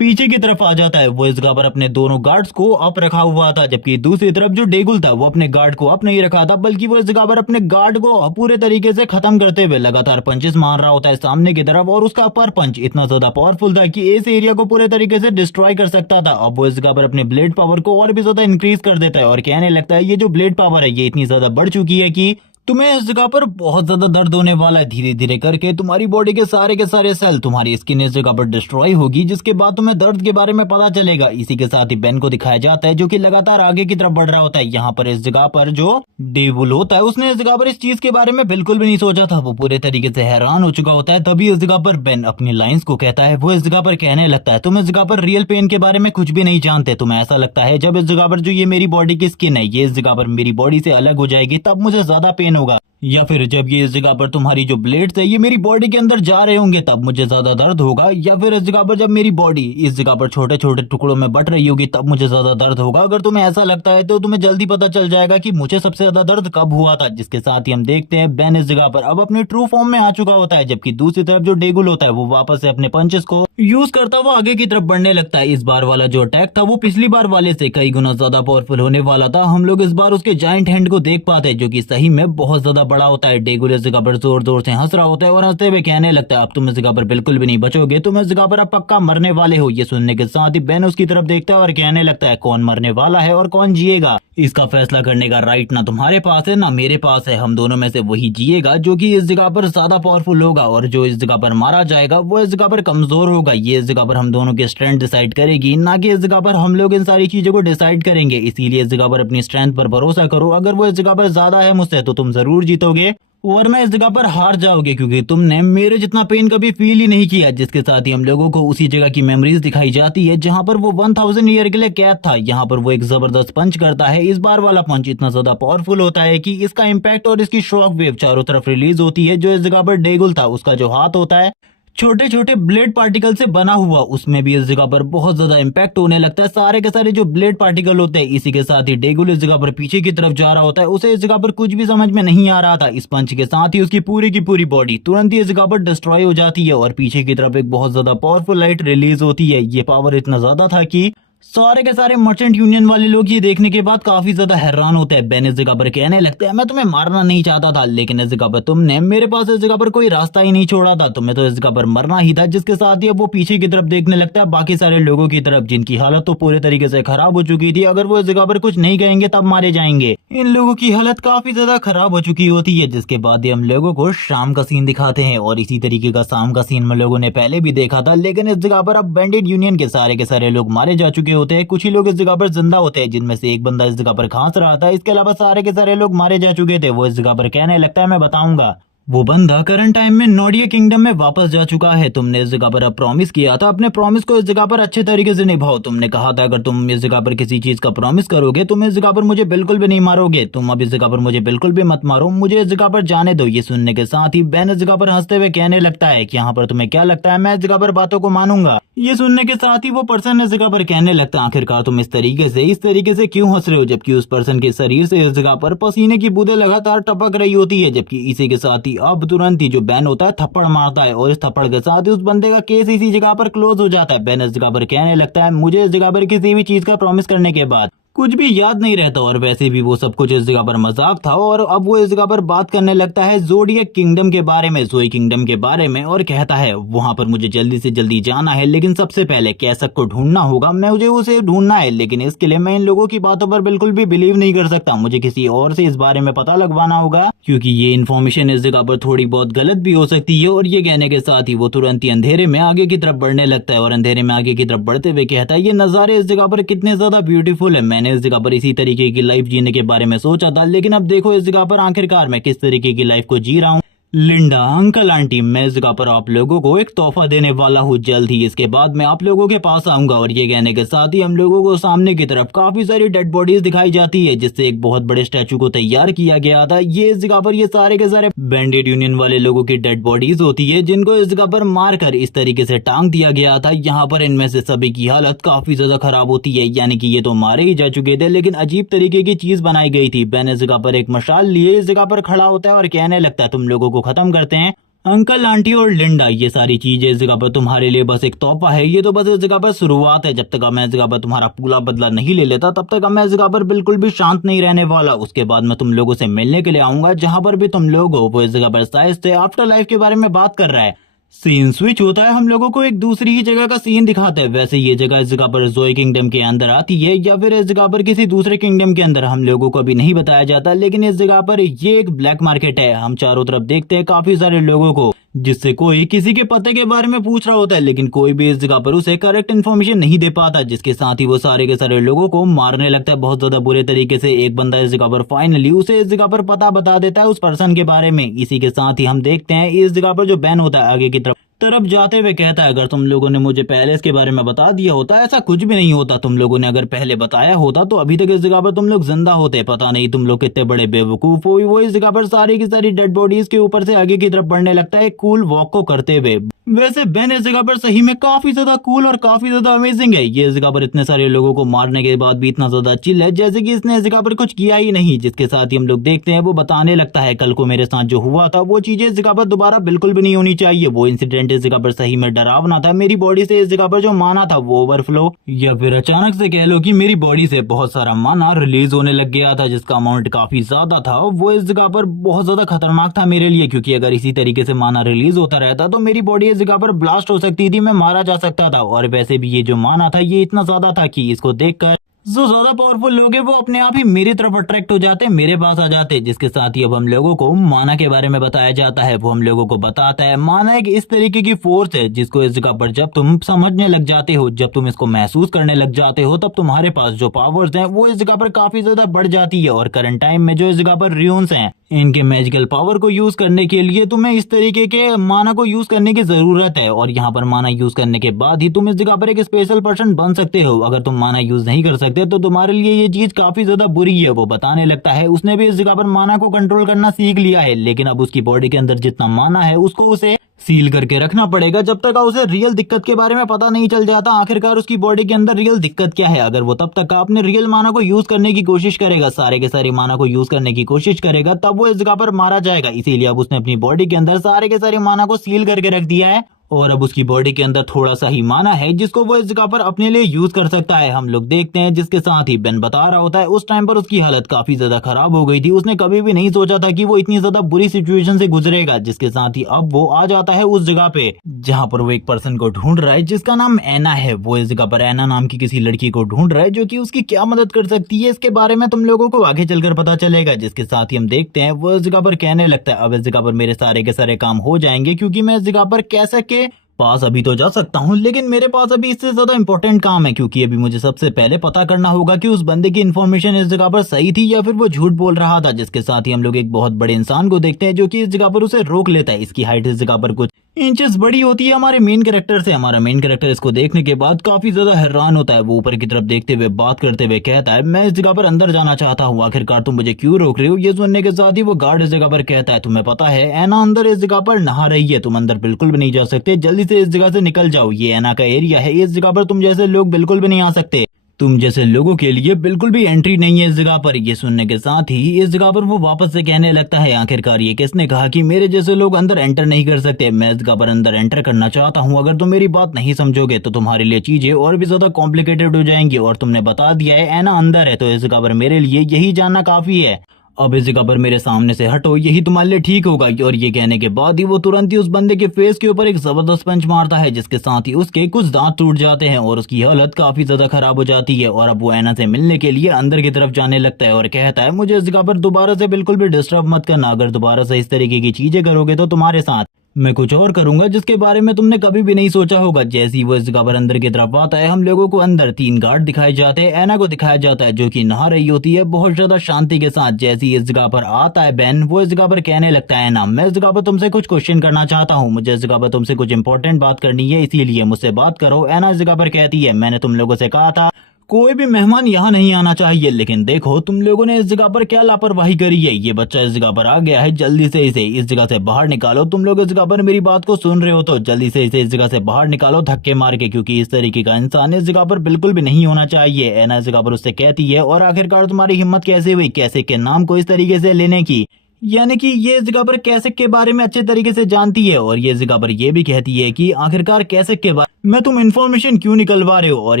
पीछे की तरफ आ जाता है। वो इस जगह पर अपने दोनों गार्ड्स को अप रखा हुआ था, जबकि दूसरी तरफ जो डेगुल था वो अपने गार्ड को अप नहीं रखा था, बल्कि वो इस जगह पर अपने गार्ड को पूरे तरीके से खत्म करते हुए लगातार पंचेस मार रहा होता है सामने की तरफ। और उसका पर पंच इतना ज्यादा पावरफुल था कि इस एरिया को पूरे तरीके से डिस्ट्रॉय कर सकता था। अब वो इस जगह पर अपने ब्लेड पावर को और भी ज्यादा इंक्रीज कर देता है और कहने लगता है ये जो ब्लेड पावर है ये इतनी ज्यादा बढ़ चुकी है कि तुम्हें इस जगह पर बहुत ज्यादा दर्द होने वाला है। धीरे धीरे करके तुम्हारी बॉडी के सारे सेल तुम्हारी स्किन इस जगह पर डिस्ट्रॉय होगी, जिसके बाद तुम्हें दर्द के बारे में पता चलेगा। इसी के साथ ही बेन को दिखाया जाता है जो कि लगातार आगे की तरफ बढ़ रहा होता है। यहाँ पर इस जगह पर जो डेवुल होता है उसने इस जगह पर इस चीज के बारे में बिल्कुल भी नहीं सोचा था, वो पूरे तरीके से हैरान हो चुका होता है। तभी इस जगह पर बेन अपनी लाइंस को कहता है। वो इस जगह पर कहने लगता है तुम इस जगह पर रियल पेन के बारे में कुछ भी नहीं जानते। तुम्हें ऐसा लगता है जब इस जगह पर जो ये मेरी बॉडी की स्किन है ये इस जगह पर मेरी बॉडी से अलग हो जाएगी तब मुझे ज्यादा पेन होगा, या फिर जब ये इस जगह पर तुम्हारी जो ब्लेड्स है ये मेरी बॉडी के अंदर जा रहे होंगे तब मुझे ज्यादा दर्द होगा, या फिर इस जगह पर जब मेरी बॉडी इस जगह पर छोटे छोटे टुकड़ों में बट रही होगी तब मुझे ज्यादा दर्द होगा। अगर तुम्हें ऐसा लगता है तो तुम्हें जल्दी पता चल जाएगा कि मुझे सबसे ज्यादा दर्द कब हुआ था। जिसके साथ ही हम देखते हैं बेन इस जगह पर अब अपने ट्रू फॉर्म में आ चुका होता है, जबकि दूसरी तरफ जो डेगुल होता है वो वापस से अपने पंचेस को यूज करता हुआ आगे की तरफ बढ़ने लगता है। इस बार वाला जो अटैक था वो पिछली बार वाले से कई गुना ज्यादा पावरफुल होने वाला था। हम लोग इस बार उसके जायंट हैंड को देख पाते हैं जो कि सही में बहुत ज्यादा बड़ा होता है। डेगुल इस जगह पर जोर जोर से हंस रहा होता है और हंसते हुए कहने लगता है अब तुम इस जगह पर बिल्कुल भी नहीं बचोगे, तुम इस जगह पर अब पक्का मरने वाले हो। ये सुनने के साथ ही बेन उसकी तरफ देखता है और कहने लगता है कौन मरने वाला है और कौन जिएगा, इसका फैसला करने का राइट ना तुम्हारे पास है ना मेरे पास है। हम दोनों में से वही जिएगा जो कि इस जगह पर ज्यादा पावरफुल होगा, और जो इस जगह पर मारा जाएगा वो इस जगह पर कमजोर होगा। ये इस जगह पर हम दोनों की स्ट्रेंथ डिसाइड करेगी, ना कि इस जगह पर हम लोग इन सारी चीजों को डिसाइड करेंगे। इसीलिए इस जगह पर अपनी स्ट्रेंथ पर भरोसा करो। अगर वो इस जगह पर ज्यादा है मुझसे तो तुम जरूर जीतोगे, वरना इस जगह पर हार जाओगे, क्योंकि तुमने मेरे जितना पेन कभी फील ही नहीं किया। जिसके साथ ही हम लोगों को उसी जगह की मेमोरीज दिखाई जाती है जहां पर वो 1000 ईयर के लिए कैद था। यहाँ पर वो एक जबरदस्त पंच करता है। इस बार वाला पंच इतना ज्यादा पावरफुल होता है कि इसका इम्पैक्ट और इसकी शॉक वेव चारों तरफ रिलीज होती है। जो इस जगह पर डेगुल था उसका जो हाथ होता है छोटे छोटे ब्लेड पार्टिकल से बना हुआ, उसमें भी इस जगह पर बहुत ज्यादा इम्पैक्ट होने लगता है। सारे के सारे जो ब्लेड पार्टिकल होते हैं, इसी के साथ ही डेगुल इस जगह पर पीछे की तरफ जा रहा होता है। उसे इस जगह पर कुछ भी समझ में नहीं आ रहा था। इस पंच के साथ ही उसकी पूरी की पूरी बॉडी तुरंत ही इस जगह पर डिस्ट्रॉय हो जाती है और पीछे की तरफ एक बहुत ज्यादा पावरफुल लाइट रिलीज होती है। ये पावर इतना ज्यादा था कि सारे के सारे मर्चेंट यूनियन वाले लोग ये देखने के बाद काफी ज्यादा हैरान होते हैं। बेन इस जगह पर कहने लगते हैं, मैं तुम्हें मारना नहीं चाहता था, लेकिन इस जगह पर तुमने मेरे पास इस जगह पर कोई रास्ता ही नहीं छोड़ा था, तुम्हें तो इस जगह पर मरना ही था। जिसके साथ ही अब वो पीछे की तरफ देखने लगता है, बाकी सारे लोगों की तरफ, जिनकी हालत तो पूरे तरीके से खराब हो चुकी थी। अगर वो इस जगह पर कुछ नहीं कहेंगे तब मारे जाएंगे। इन लोगों की हालत काफी ज्यादा खराब हो चुकी होती है। जिसके बाद ही हम लोगों को शाम का सीन दिखाते हैं और इसी तरीके का शाम का सीन हम लोगों ने पहले भी देखा था, लेकिन इस जगह पर अब बैंडेड यूनियन के सारे लोग मारे जा चुके होते हैं। कुछ ही लोग इस जगह पर जिंदा होते हैं, जिनमें से एक बंदा इस जगह पर खांस रहा था। इसके अलावा सारे के सारे लोग मारे जा चुके थे। वो इस जगह पर कहने लगता है, मैं बताऊंगा। वो बंदा करंट टाइम में नॉर्डिया किंगडम में वापस जा चुका है। तुमने इस जगह पर अब प्रॉमिस किया था, अपने प्रॉमिस को इस जगह पर अच्छे तरीके से निभाओ। तुमने कहा था अगर तुम इस जगह पर किसी चीज का प्रॉमिस करोगे, तुम इस जगह पर मुझे बिल्कुल भी नहीं मारोगे। तुम अब इस जगह पर मुझे बिल्कुल भी मत मारो, मुझे इस जगह पर जाने दो। ये सुनने के साथ ही बेन इस जगह पर हंसते हुए कहने लगता है कि यहाँ पर तुम्हें क्या लगता है मैं इस जगह पर बातों को मानूंगा। ये सुनने के साथ ही वो पर्सन इस जगह पर कहने लगता है, आखिरकार तुम इस तरीके से क्यों हंस रहे हो, जबकि उस पर्सन के शरीर से इस जगह पर पसीने की बूंदें लगातार टपक रही होती है। जबकि इसी के साथ ही अब तुरंत ही जो बैन होता है थप्पड़ मारता है और इस थप्पड़ के साथ ही उस बंदे का केस इसी जगह पर क्लोज हो जाता है। बैन इस जगह पर कहने लगता है, मुझे इस जगह पर किसी भी चीज का प्रॉमिस करने के बाद कुछ भी याद नहीं रहता और वैसे भी वो सब कुछ इस जगह पर मजाक था। और अब वो इस जगह पर बात करने लगता है ज़ोडिएक किंगडम के बारे में, ज़ोई किंगडम के बारे में, और कहता है वहां पर मुझे जल्दी से जल्दी जाना है, लेकिन सबसे पहले कैसक को ढूंढना होगा। मुझे उसे ढूंढना है, लेकिन इसके लिए मैं इन लोगों की बातों पर बिल्कुल भी बिलीव नहीं कर सकता। मुझे किसी और से इस बारे में पता लगवाना होगा, क्योंकि ये इन्फॉर्मेशन इस जगह पर थोड़ी बहुत गलत भी हो सकती है। और ये कहने के साथ ही वो तुरंत ही अंधेरे में आगे की तरफ बढ़ने लगता है और अंधेरे में आगे की तरफ बढ़ते हुए कहता है, ये नजारे इस जगह पर कितने ज्यादा ब्यूटीफुल है। मैंने इस जगह पर इसी तरीके की लाइफ जीने के बारे में सोचा था, लेकिन अब देखो इस जगह पर आखिरकार मैं किस तरीके की लाइफ को जी रहा हूँ। लिंडा, अंकल, आंटी, मैं इस जगह पर आप लोगों को एक तोहफा देने वाला हूँ जल्द ही। इसके बाद मैं आप लोगों के पास आऊंगा। और ये कहने के साथ ही हम लोगों को सामने की तरफ काफी सारी डेड बॉडीज दिखाई जाती है, जिससे एक बहुत बड़े स्टैचू को तैयार किया गया था। ये इस जगह पर ये सारे के सारे बैंडेड यूनियन वाले लोगों की डेड बॉडीज होती है, जिनको इस जगह पर मारकर इस तरीके से टांग दिया गया था। यहाँ पर इनमें से सभी की हालत काफी ज्यादा खराब होती है, यानी कि ये तो मारे ही जा चुके थे, लेकिन अजीब तरीके की चीज बनाई गई थी। बैन इस जगह पर एक मशाल लिए इस जगह पर खड़ा होता है और कहने लगता है, तुम लोगों को खत्म करते हैं। अंकल, आंटी और लिंडा, ये सारी चीजें इस जगह पर तुम्हारे लिए बस एक तोहफा है। ये तो बस इस जगह पर शुरुआत है। जब तक मैं इस जगह पर तुम्हारा पूरा बदला नहीं ले लेता, तब तक मैं इस जगह पर बिल्कुल भी शांत नहीं रहने वाला। उसके बाद मैं तुम लोगों से मिलने के लिए आऊंगा। जहां पर भी तुम लोग हो, वो इस जगह पर शायद से आफ्टर लाइफ के बारे में बात कर रहा है। सीन स्विच होता है, हम लोगों को एक दूसरी ही जगह का सीन दिखाता है। वैसे ये जगह इस जगह पर ज़ोई किंगडम के अंदर आती है या फिर इस जगह पर किसी दूसरे किंगडम के अंदर, हम लोगों को अभी नहीं बताया जाता। लेकिन इस जगह पर ये एक ब्लैक मार्केट है। हम चारों तरफ देखते हैं काफी सारे लोगों को, जिससे कोई किसी के पते के बारे में पूछ रहा होता है, लेकिन कोई भी इस जगह पर उसे करेक्ट इन्फॉर्मेशन नहीं दे पाता। जिसके साथ ही वो सारे के सारे लोगों को मारने लगता है बहुत ज्यादा बुरे तरीके से। एक बंदा इस जगह पर फाइनली उसे इस जगह पर पता बता देता है उस पर्सन के बारे में। इसी के साथ ही हम देखते हैं इस जगह पर जो बैन होता है आगे की तरफ जाते हुए कहता है, अगर तुम लोगों ने मुझे पहले इसके बारे में बता दिया होता, ऐसा कुछ भी नहीं होता। तुम लोगों ने अगर पहले बताया होता तो अभी तक इस जगह पर तुम लोग जिंदा होते। पता नहीं तुम लोग कितने बड़े बेवकूफ हो। वो इस जगह पर सारी की सारी डेड बॉडीज के ऊपर से आगे की तरफ बढ़ने लगता है कूल वॉक को करते हुए। वैसे बेन इस जगह पर सही में काफी ज्यादा कूल और काफी ज्यादा अमेजिंग है। ये इस जगह पर इतने सारे लोगों को मारने के बाद भी इतना ज्यादा चिल है, जैसे कि इसने इस जगह पर कुछ किया ही नहीं। जिसके साथ ही हम लोग देखते हैं वो बताने लगता है, कल को मेरे साथ जो हुआ था वो चीजें इस जगह पर दोबारा बिल्कुल भी नहीं होनी चाहिए। वो इंसिडेंट इस जगह पर सही में डरावना था। मेरी बॉडी से इस जगह पर जो माना था वो ओवरफ्लो, या फिर अचानक से कह लो कि मेरी बॉडी से बहुत सारा माना रिलीज होने लग गया था, जिसका अमाउंट काफी ज्यादा था। वो इस जगह पर बहुत ज्यादा खतरनाक था मेरे लिए, क्योंकि अगर इसी तरीके से माना रिलीज होता रहता तो मेरी बॉडी इस जगह पर ब्लास्ट हो सकती थी, मैं मारा जा सकता था। और वैसे भी ये जो माना था ये इतना ज्यादा था कि इसको देखकर जो ज्यादा पावरफुल लोग हैं वो अपने आप ही मेरी तरफ अट्रैक्ट हो जाते, मेरे पास आ जाते। जिसके साथ ही अब हम लोगों को माना के बारे में बताया जाता है। वो हम लोगों को बताता है माना एक इस तरीके की फोर्स है जिसको इस जगह पर जब तुम समझने लग जाते हो, जब तुम इसको महसूस करने लग जाते हो, तब तुम्हारे पास जो पावर्स हैं वो इस जगह पर काफी ज्यादा बढ़ जाती है। और करंट टाइम में जो इस जगह पर रियोन्स हैं, इनके मैजिकल पावर को यूज करने के लिए तुम्हें इस तरीके के माना को यूज करने की जरूरत है। और यहाँ पर माना यूज करने के बाद ही तुम इस जगह पर एक स्पेशल पर्सन बन सकते हो। अगर तुम माना यूज नहीं कर सकते तो तुम्हारे लिए ये चीज काफी ज्यादा बुरी है। वो बताने लगता है उसने भी इस जगह पर माना को कंट्रोल करना सीख लिया है, लेकिन अब उसकी बॉडी के अंदर जितना माना है उसको उसे सील करके रखना पड़ेगा जब तक उसे रियल दिक्कत के बारे में पता नहीं चल जाता आखिरकार उसकी बॉडी के अंदर रियल दिक्कत क्या है। अगर वो तब तक अपने रियल माना को यूज करने की कोशिश करेगा, सारे के सारे माना को यूज करने की कोशिश करेगा, तब वो इस जगह पर मारा जाएगा। इसीलिए अब उसने अपनी बॉडी के अंदर सारे के सारे माना को सील करके रख दिया है और अब उसकी बॉडी के अंदर थोड़ा सा ही माना है जिसको वो इस जगह पर अपने लिए यूज कर सकता है। हम लोग देखते हैं जिसके साथ ही बेन बता रहा होता है उस टाइम पर उसकी हालत काफी ज्यादा खराब हो गई थी। उसने कभी भी नहीं सोचा था कि वो इतनी ज्यादा बुरी सिचुएशन से गुजरेगा। जिसके साथ ही अब वो आ जाता है उस जगह पे जहाँ पर वो एक पर्सन को ढूंढ रहा है जिसका नाम एना है। वो इस जगह पर एना नाम की किसी लड़की को ढूंढ रहा है जो कि उसकी क्या मदद कर सकती है, इसके बारे में तुम लोगों को आगे चलकर पता चलेगा। जिसके साथ ही हम देखते हैं वो इस जगह पर कहने लगता है अब इस जगह पर मेरे सारे के सारे काम हो जाएंगे क्योंकि मैं इस जगह पर कैसे के पास अभी तो जा सकता हूँ, लेकिन मेरे पास अभी इससे ज्यादा इंपॉर्टेंट काम है क्योंकि अभी मुझे सबसे पहले पता करना होगा कि उस बंदे की इन्फॉर्मेशन इस जगह पर सही थी या फिर वो झूठ बोल रहा था। जिसके साथ ही हम लोग एक बहुत बड़े इंसान को देखते हैं जो कि इस जगह पर उसे रोक लेता है। इसकी हाइट इस जगह पर कुछ इंचेस बड़ी होती है हमारे मेन कैरेक्टर से। हमारा मेन कैरेक्टर इसको देखने के बाद काफी ज्यादा हैरान होता है। वो ऊपर की तरफ देखते हुए बात करते हुए कहता है मैं इस जगह पर अंदर जाना चाहता हूँ, आखिरकार तुम मुझे क्यों रोक रहे हो। ये सुनने के साथ ही वो गार्ड इस जगह पर कहता है तुम्हें पता है एना अंदर इस जगह पर नहा रही है, तुम अंदर बिल्कुल भी नहीं जा सकते, जल्दी से इस जगह से निकल जाओ, ये एना का एरिया है, इस जगह पर तुम जैसे लोग बिल्कुल भी नहीं आ सकते, तुम जैसे लोगों के लिए बिल्कुल भी एंट्री नहीं है इस जगह पर। ये सुनने के साथ ही इस जगह पर वो वापस से कहने लगता है आखिरकार ये किसने कहा कि मेरे जैसे लोग अंदर एंटर नहीं कर सकते, मैं इस जगह पर अंदर एंटर करना चाहता हूँ, अगर तुम मेरी बात नहीं समझोगे तो तुम्हारे लिए चीजें और भी ज्यादा कॉम्प्लिकेटेड हो जाएंगी और तुमने बता दिया है एना अंदर है तो इस जगह पर मेरे लिए यही जानना काफी है, अब इस जगह पर मेरे सामने से हटो, यही तुम्हारे लिए ठीक होगा। और ये कहने के बाद ही वो तुरंत ही उस बंदे के फेस के ऊपर एक जबरदस्त पंच मारता है जिसके साथ ही उसके कुछ दांत टूट जाते हैं और उसकी हालत काफी ज्यादा खराब हो जाती है। और अब वो एना से मिलने के लिए अंदर की तरफ जाने लगता है और कहता है मुझे इस जगह पर दोबारा से बिल्कुल भी डिस्टर्ब मत करना, अगर दोबारा से इस तरीके की चीजें करोगे तो तुम्हारे साथ मैं कुछ और करूंगा जिसके बारे में तुमने कभी भी नहीं सोचा होगा। जैसे ही वो इस जगह पर अंदर की तरफ आता है हम लोगों को अंदर 3 गार्ड दिखाए जाते हैं। एना को दिखाया जाता है जो कि नहा रही होती है बहुत ज्यादा शांति के साथ। जैसे ही इस जगह पर आता है बेन वो इस जगह पर कहने लगता है एना मैं इस जगह पर तुमसे कुछ क्वेश्चन करना चाहता हूँ, मुझे इस जगह पर तुमसे कुछ इंपॉर्टेंट बात करनी है इसीलिए मुझसे बात करो। एना इस जगह पर कहती है मैंने तुम लोगों से कहा था कोई भी मेहमान यहाँ नहीं आना चाहिए, लेकिन देखो तुम लोगों ने इस जगह पर क्या लापरवाही करी है, ये बच्चा इस जगह पर आ गया है, जल्दी से इसे इस जगह से बाहर निकालो। तुम लोग इस जगह पर मेरी बात को सुन रहे हो तो जल्दी से इसे इस जगह से बाहर निकालो धक्के मार के, क्योंकि इस तरीके का इंसान इस जगह पर बिल्कुल भी नहीं होना चाहिए। एना इस जगह पर उससे कहती है और आखिरकार तुम्हारी हिम्मत कैसे हुई कैसे के नाम को इस तरीके से लेने की, यानी कि ये इस जगह पर कैसे के बारे में अच्छे तरीके से जानती है। और ये इस जगह पर ये भी कहती है कि आखिरकार कैसे के बारे में तुम इन्फॉर्मेशन क्यों निकलवा रहे हो और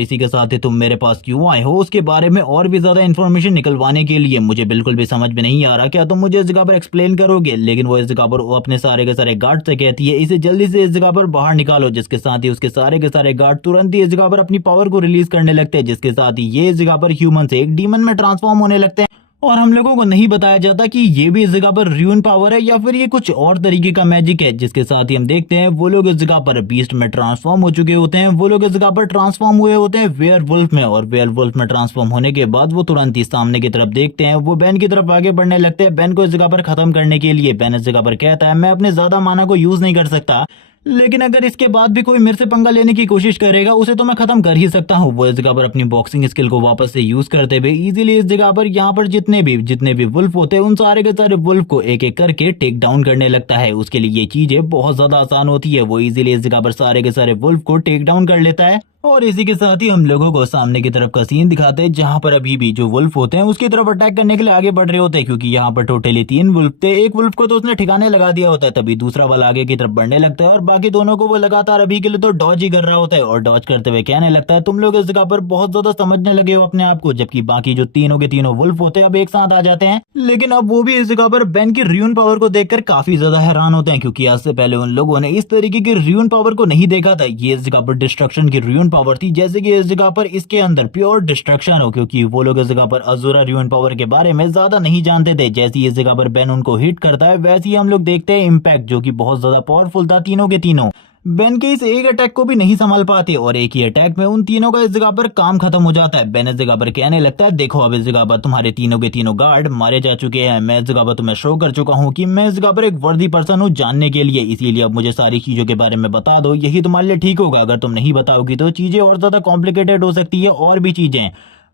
इसी के साथ ही तुम मेरे पास क्यों आए हो उसके बारे में और भी ज्यादा इन्फॉर्मेशन निकलवाने के लिए मुझे बिल्कुल भी समझ में नहीं आ रहा, क्या तुम मुझे इस जगह पर एक्सप्लेन करोगे। लेकिन वो इस जगह पर वो अपने सारे के सारे गार्ड से कहती है इसे जल्दी से इस जगह पर बाहर निकालो। जिसके साथ ही उसके सारे के सारे गार्ड तुरंत ही इस जगह पर अपनी पावर को रिलीज करने लगते हैं, जिसके साथ ही ये इस जगह पर ह्यूमन से एक डीमन में ट्रांसफॉर्म होने लगते हैं। और हम लोगों को नहीं बताया जाता कि ये भी इस जगह पर र्यून पावर है या फिर ये कुछ और तरीके का मैजिक है। जिसके साथ ही हम देखते हैं वो लोग इस जगह पर बीस्ट में ट्रांसफॉर्म हो चुके होते हैं, वो लोग इस जगह पर ट्रांसफॉर्म हुए होते हैं वेयर वुल्फ में। और वेयर वुल्फ में ट्रांसफॉर्म होने के बाद वो तुरंत ही सामने की तरफ देखते हैं, वो बेन की तरफ आगे बढ़ने लगते हैं बेन को इस जगह पर खत्म करने के लिए। बेन इस जगह पर कहता है मैं अपने ज्यादा माना को यूज नहीं कर सकता, लेकिन अगर इसके बाद भी कोई मेरे से पंगा लेने की कोशिश करेगा उसे तो मैं खत्म कर ही सकता हूँ। वो इस जगह पर अपनी बॉक्सिंग स्किल को वापस से यूज करते हुए इजीली इस जगह पर यहाँ पर जितने भी वुल्फ होते हैं उन सारे के सारे वुल्फ को एक एक करके टेक डाउन करने लगता है। उसके लिए ये चीजें बहुत ज्यादा आसान होती है, वो इजीली इस जगह पर सारे के सारे वुल्फ को टेक डाउन कर लेता है। और इसी के साथ ही हम लोगों को सामने की तरफ का सीन दिखाते हैं जहां पर अभी भी जो वुल्फ होते हैं उसकी तरफ अटैक करने के लिए आगे बढ़ रहे होते हैं, क्योंकि यहाँ पर टोटली 3 वुल्फ थे। एक वुल्फ को तो उसने ठिकाने लगा दिया होता है, तभी दूसरा वाला आगे की तरफ बढ़ने लगता है और बाकी दोनों को वो लगातार अभी के लिए तो डॉज ही कर रहा होता है। और डॉज करते हुए कहने लगता है तुम लोग इस जगह पर बहुत ज्यादा समझने लगे हो अपने आप को, जबकि बाकी जो तीनों के तीनों वुल्फ होते हैं अब एक साथ आ जाते हैं। लेकिन अब वो भी इस जगह पर बेन की र्यून पावर को देखकर काफी ज्यादा हैरान होते हैं, क्योंकि आज से पहले उन लोगों ने इस तरीके की र्यून पावर को नहीं देखा था। ये इस जगह पर डिस्ट्रक्शन की र्यून पावर थी, जैसे कि इस जगह पर इसके अंदर प्योर डिस्ट्रक्शन हो, क्योंकि वो लोग इस जगह पर अज़ूरा र्यून पावर के बारे में ज्यादा नहीं जानते थे। जैसी इस जगह पर बेन उनको हिट करता है वैसे ही हम लोग देखते हैं इम्पैक्ट, जो कि बहुत ज्यादा पावरफुल था। तीनों के तीनों बेन के इस एक अटैक को भी नहीं संभाल पाते और एक ही अटैक में उन तीनों का इस जगह पर काम खत्म हो जाता है। बेन इस जगह पर कहने लगता है देखो अब इस जगह पर तुम्हारे तीनों के तीनों गार्ड मारे जा चुके हैं, मैं इस जगह पर तुम्हें शो कर चुका हूँ कि मैं इस जगह पर एक वर्दी पर्सन हूँ जानने के लिए, इसीलिए अब मुझे सारी चीजों के बारे में बता दो, यही तुम्हारे लिए ठीक होगा। अगर तुम नहीं बताओगी तो चीजें और ज्यादा कॉम्प्लिकेटेड हो सकती है और भी चीजें।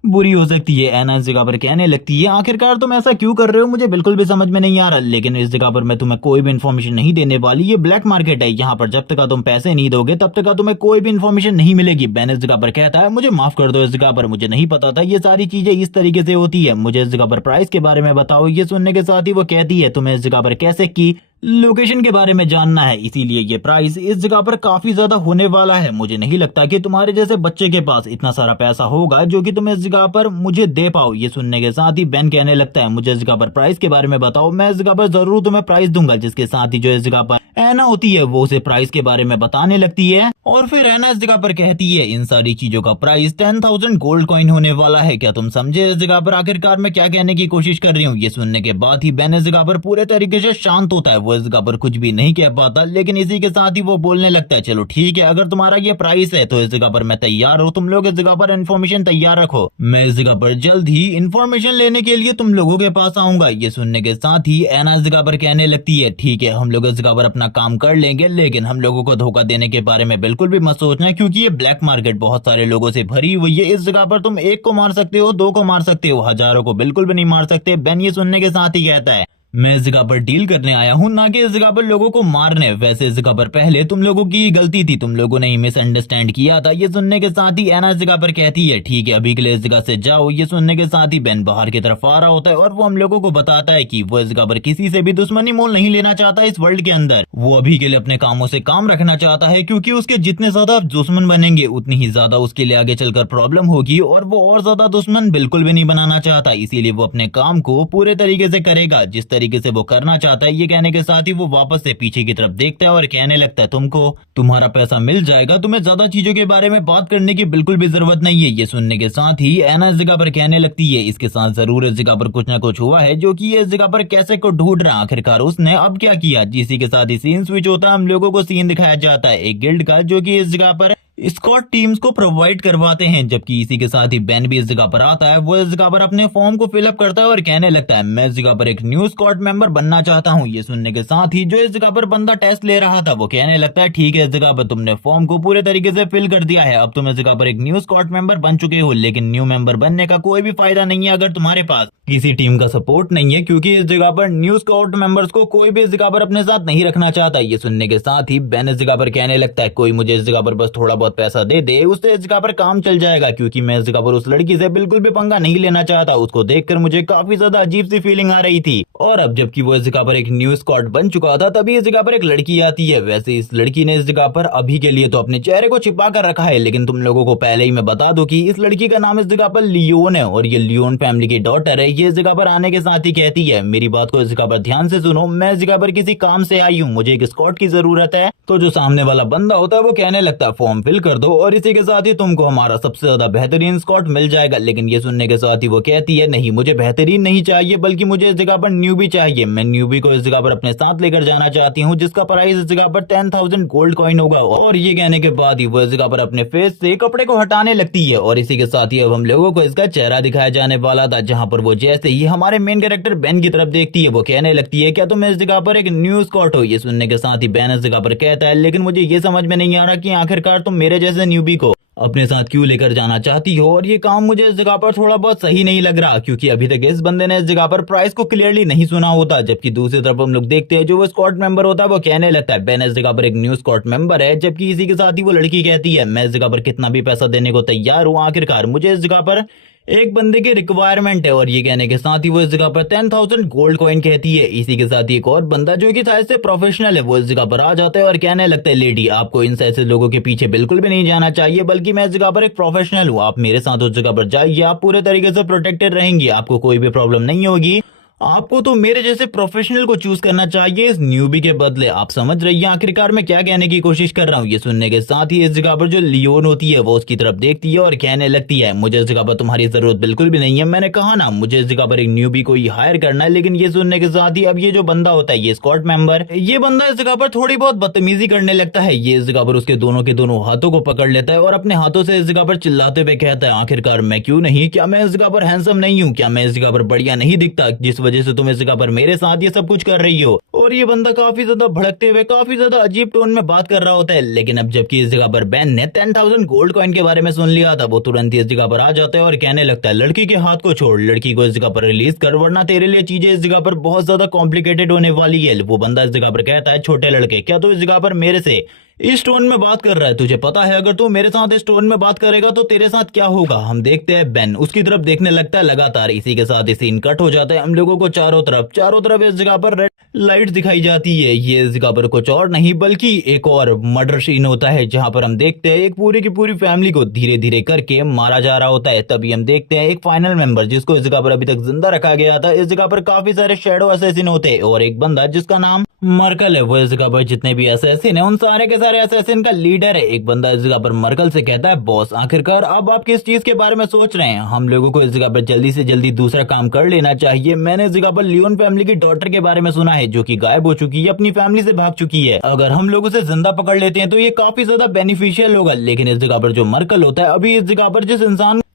बुरी हो सकती है। एना इस जगह पर कहने लगती है, आखिरकार तुम ऐसा क्यों कर रहे हो, मुझे बिल्कुल भी समझ में नहीं आ रहा, लेकिन इस जगह पर मैं तुम्हें कोई भी इन्फॉर्मेशन नहीं देने वाली। ये ब्लैक मार्केट है, यहाँ पर जब तक तुम पैसे नहीं दोगे तब तक तुम्हें कोई भी इन्फॉर्मेशन नहीं मिलेगी। बेन इस जगह पर कहता है, मुझे माफ कर दो, इस जगह पर मुझे नहीं पता था ये सारी चीजें इस तरीके से होती है, मुझे इस जगह पर प्राइस के बारे में बताओ। ये सुनने के साथ ही वो कहती है, तुम्हें इस जगह पर कैसे की लोकेशन के बारे में जानना है, इसीलिए ये प्राइस इस जगह पर काफी ज्यादा होने वाला है। मुझे नहीं लगता कि तुम्हारे जैसे बच्चे के पास इतना सारा पैसा होगा जो कि तुम इस जगह पर मुझे दे पाओ। ये सुनने के साथ ही बेन कहने लगता है, मुझे इस जगह पर प्राइस के बारे में बताओ, मैं इस जगह पर जरूर तुम्हें प्राइस दूंगा। जिसके साथ ही जो इस जगह पर एना होती है वो उसे प्राइस के बारे में बताने लगती है और फिर एना इस जगह पर कहती है, इन सारी चीजों का प्राइस 10,000 गोल्ड कॉइन होने वाला है। क्या तुम समझे इस जगह पर आखिरकार मैं क्या कहने की कोशिश कर रही हूँ। ये सुनने के बाद ही बेन इस जगह पर पूरे तरीके से शांत होता है, वो इस जगह पर कुछ भी नहीं कह पाता, लेकिन इसी के साथ ही वो बोलने लगता है, चलो ठीक है, अगर तुम्हारा ये प्राइस है तो इस जगह पर मैं तैयार हूँ, तुम लोग इस जगह पर इन्फॉर्मेशन तैयार रखो, मैं इस जगह पर जल्द ही इन्फॉर्मेशन लेने के लिए तुम लोगों के पास आऊंगा। ये सुनने के साथ ही एना इस जगह पर कहने लगती है, ठीक है, हम लोग इस जगह पर अपना काम कर लेंगे, लेकिन हम लोगों को धोखा देने के बारे में बिल्कुल भी मत सोचना, क्योंकि ये ब्लैक मार्केट बहुत सारे लोगों से भरी हुई है। इस जगह पर तुम एक को मार सकते हो, दो को मार सकते हो, हजारों को बिल्कुल भी नहीं मार सकते। बेन ये सुनने के साथ ही कहता है, मैं इस जगह पर डील करने आया हूँ, ना कि इस जगह पर लोगों को मारने। वैसे इस जगह पर पहले तुम लोगों की गलती थी, तुम लोगों ने ही मिसअंडरस्टैंड किया था। ये सुनने के साथ ही एना इस जगह पर कहती है, ठीक है, अभी के लिए इस जगह से जाओ। ये सुनने के साथ ही बेन बाहर की तरफ आ रहा होता है और वो हम लोगों को बताता है कि वो इस जगह पर किसी से भी दुश्मनी मोल नहीं लेना चाहता इस वर्ल्ड के अंदर। वो अभी के लिए अपने कामों से काम रखना चाहता है, क्योंकि उसके जितने ज्यादा दुश्मन बनेंगे उतनी ही ज्यादा उसके लिए आगे चलकर प्रॉब्लम होगी, और वो और ज्यादा दुश्मन बिल्कुल भी नहीं बनाना चाहता। इसीलिए वो अपने काम को पूरे तरीके से करेगा जिस तरीके से वो करना चाहता है। ये कहने के साथ ही वो वापस से पीछे की तरफ देखता है और कहने लगता है, तुमको तुम्हारा पैसा मिल जाएगा, तुम्हें ज्यादा चीजों के बारे में बात करने की बिल्कुल भी जरूरत नहीं है। ये सुनने के साथ ही एना इस जगह पर कहने लगती है, इसके साथ जरूर इस जगह पर कुछ ना कुछ हुआ है, जो कि ये इस जगह पर कैसे को ढूंढ रहा। आखिरकार उसने अब क्या किया। इसी के साथ ही सीन स्विच होता है, हम लोगों को सीन दिखाया जाता है एक गिल्ड का, जो कि इस जगह पर स्कॉट टीम्स को प्रोवाइड करवाते हैं। जबकि इसी के साथ ही बेन भी इस जगह पर आता है, वो इस जगह पर अपने फॉर्म को फिलअप करता है और कहने लगता है, मैं इस जगह पर एक न्यू स्कॉट मेंबर बनना चाहता हूँ। ये सुनने के साथ ही जो इस जगह पर बंदा टेस्ट ले रहा था वो कहने लगता है, ठीक है, इस जगह पर तुमने फॉर्म को पूरे तरीके से फिल कर दिया है, अब तुम इस जगह पर एक न्यू स्कॉट मेंबर बन चुके हो, लेकिन न्यू मेंबर बनने का कोई भी फायदा नहीं है अगर तुम्हारे पास किसी टीम का सपोर्ट नहीं है, क्योंकि इस जगह पर न्यू स्कॉट मेंबर्स को कोई भी इस जगह पर अपने साथ नहीं रखना चाहता। ये सुनने के साथ ही बेन इस जगह पर कहने लगता है, कोई मुझे इस जगह पर बस थोड़ा बहुत पैसा दे दे, उससे इस जगह पर काम चल जाएगा, क्योंकि मैं इस जगह पर उस लड़की से बिल्कुल भी पंगा नहीं लेना चाहता। उसको देखकर मुझे काफी ज्यादा अजीब सी फीलिंग आ रही थी। और अब जबकि वो इस जगह पर एक न्यू स्कॉट बन चुका था, तभी इस जगह पर एक लड़की आती है। वैसे इस लड़की ने इस जगह पर अभी के लिए तो अपने चेहरे को छिपा कर रखा है, लेकिन तुम लोगों को पहले ही मैं बता दूं कि इस लड़की का नाम इस जगह पर लियोन है और ये लियोन फैमिली की डॉटर है। ये इस जगह पर आने के साथ ही कहती है, मेरी बात को इस जगह पर ध्यान से सुनो, मैं इस जगह पर किसी काम से आई हूँ, मुझे एक स्कॉट की जरूरत है। तो जो सामने वाला बंदा होता है वो कहने लगता है, फॉर्म फिल कर दो और इसी के साथ ही तुमको हमारा सबसे ज्यादा बेहतरीन स्कॉट मिल जाएगा। लेकिन ये सुनने के साथ ही वो कहती है, नहीं, मुझे बेहतरीन नहीं चाहिए, बल्कि मुझे इस जगह पर न्यूबी चाहिए। मैं न्यूबी को इस जगह पर अपने साथ लेकर जाना चाहती हूँ, जिसका प्राइस इस जगह पर 10,000 गोल्ड कॉइन होगा। और ये कहने के बाद ही वो इस जगह पर अपने फेस से कपड़े को हटाने लगती है और इसी के साथ ही अब हम लोगों को इसका चेहरा दिखाया जाने वाला था, जहाँ पर वो जैसे ही हमारे मेन कैरेक्टर बेन की तरफ देखती है वो कहने लगती है, क्या तुम इस जगह पर एक न्यू स्कॉट हो। ये सुनने के साथ ही बेन इस जगह पर कहता है, लेकिन मुझे ये समझ में नहीं आ रहा कि आखिरकार तुम मेरे जैसे न्यूबी को अपने साथ क्यों लेकर जाना चाहती हो, और ये काम मुझे इस जगह पर थोड़ा बहुत सही नहीं लग रहा, क्योंकि अभी तक इस बंदे ने इस जगह पर प्राइस को क्लियरली नहीं सुना होता। जबकि दूसरी तरफ हम लोग देखते हैं जो वो स्कॉट मेंबर होता है वो कहने लगता है, बेन इस जगह पर एक न्यू स्कॉट मेंबर है। जबकि इसी के साथ ही वो लड़की कहती है, मैं इस जगह पर कितना भी पैसा देने को तैयार हूँ, आखिरकार मुझे इस जगह पर एक बंदे की रिक्वायरमेंट है। और ये कहने के साथ ही वो इस जगह पर 10,000 गोल्ड कॉइन कहती है। इसी के साथ ही एक और बंदा जो कि शायद से प्रोफेशनल है वो इस जगह पर आ जाता है और कहने लगता है, लेडी, आपको इन ऐसे लोगों के पीछे बिल्कुल भी नहीं जाना चाहिए, बल्कि मैं इस जगह पर एक प्रोफेशनल हूँ, आप मेरे साथ उस जगह पर जाइए, आप पूरे तरीके से प्रोटेक्टेड रहेंगी, आपको कोई भी प्रॉब्लम नहीं होगी। आपको तो मेरे जैसे प्रोफेशनल को चूज करना चाहिए इस न्यूबी के बदले। आप समझ रही हैं आखिरकार मैं क्या कहने की कोशिश कर रहा हूँ। ये सुनने के साथ ही इस जगह पर जो लियोन होती है वो उसकी तरफ देखती है और कहने लगती है, मुझे इस जगह पर तुम्हारी जरूरत बिल्कुल भी नहीं है, मैंने कहा ना मुझे इस जगह पर एक न्यूबी को ही हायर करना है। लेकिन ये सुनने के साथ ही अब ये जो बंदा होता है, ये स्कॉट मेंबर, ये बंदा इस जगह पर थोड़ी बहुत बदतमीजी करने लगता है। ये इस जगह पर उसके दोनों के दोनों हाथों को पकड़ लेता है और अपने हाथों से इस जगह पर चिल्लाते हुए कहता है, आखिरकार मैं क्यों नहीं, क्या मैं इस जगह पर हैंडसम नहीं हूँ, क्या मैं इस जगह पर बढ़िया नहीं दिखता, जिस वजह से तुम इस जगह पर मेरे साथ ये सब कुछ कर रही हो। और ये बंदा काफी ज्यादा भड़कते हुए काफी ज्यादा अजीब टोन में बात कर रहा होता है। लेकिन अब जबकि इस जगह पर बेन ने 10,000 गोल्ड कॉइन के बारे में सुन लिया था, वो तुरंत ही इस जगह पर आ जाता है और कहने लगता है लड़की के हाथ को छोड़, लड़की को इस जगह पर रिलीज कर, वरना तेरे लिए चीजें इस जगह पर बहुत ज्यादा कॉम्प्लिकेटेड होने वाली है। वो बंदा इस जगह पर कहता है छोटे लड़के, क्या तू इस जगह पर मेरे से इस टोन में बात कर रहा है? तुझे पता है अगर तू मेरे साथ इस टोन में बात करेगा तो तेरे साथ क्या होगा? हम देखते हैं बेन उसकी तरफ देखने लगता है लगातार। इसी के साथ ही सीन कट हो जाता है। हम लोगों को चारों तरफ इस जगह पर रेड लाइट दिखाई जाती है। ये इस जगह पर कुछ और नहीं बल्कि एक और मर्डर सीन होता है, जहां पर हम देखते हैं एक पूरी की पूरी फैमिली को धीरे धीरे करके मारा जा रहा होता है। तभी हम देखते हैं एक फाइनल मेंबर जिसको इस जगह पर अभी तक जिंदा रखा गया था। इस जगह पर काफी सारे शैडो असैसिन होते हैं और एक बंदा जिसका नाम मर्कल है, वो इस जगह पर जितने भी असैसिन है उन सारे के सारे असैसिन का लीडर है। एक बंदा इस जगह पर मर्कल से कहता है बॉस आखिरकार अब आप किस चीज के बारे में सोच रहे हैं? हम लोगों को इस जगह पर जल्दी से जल्दी दूसरा काम कर लेना चाहिए। मैंने इस जगह पर लियोन फैमिली की डॉटर के बारे में सुना है जो कि गायब हो चुकी है, अपनी फैमिली से भाग चुकी है। अगर हम लोग उसे जिंदा पकड़ लेते हैं तो ये काफी ज्यादा बेनिफिशियल होगा। लेकिन इस जगह पर जो मर्कल होता है अभी इस जगह पर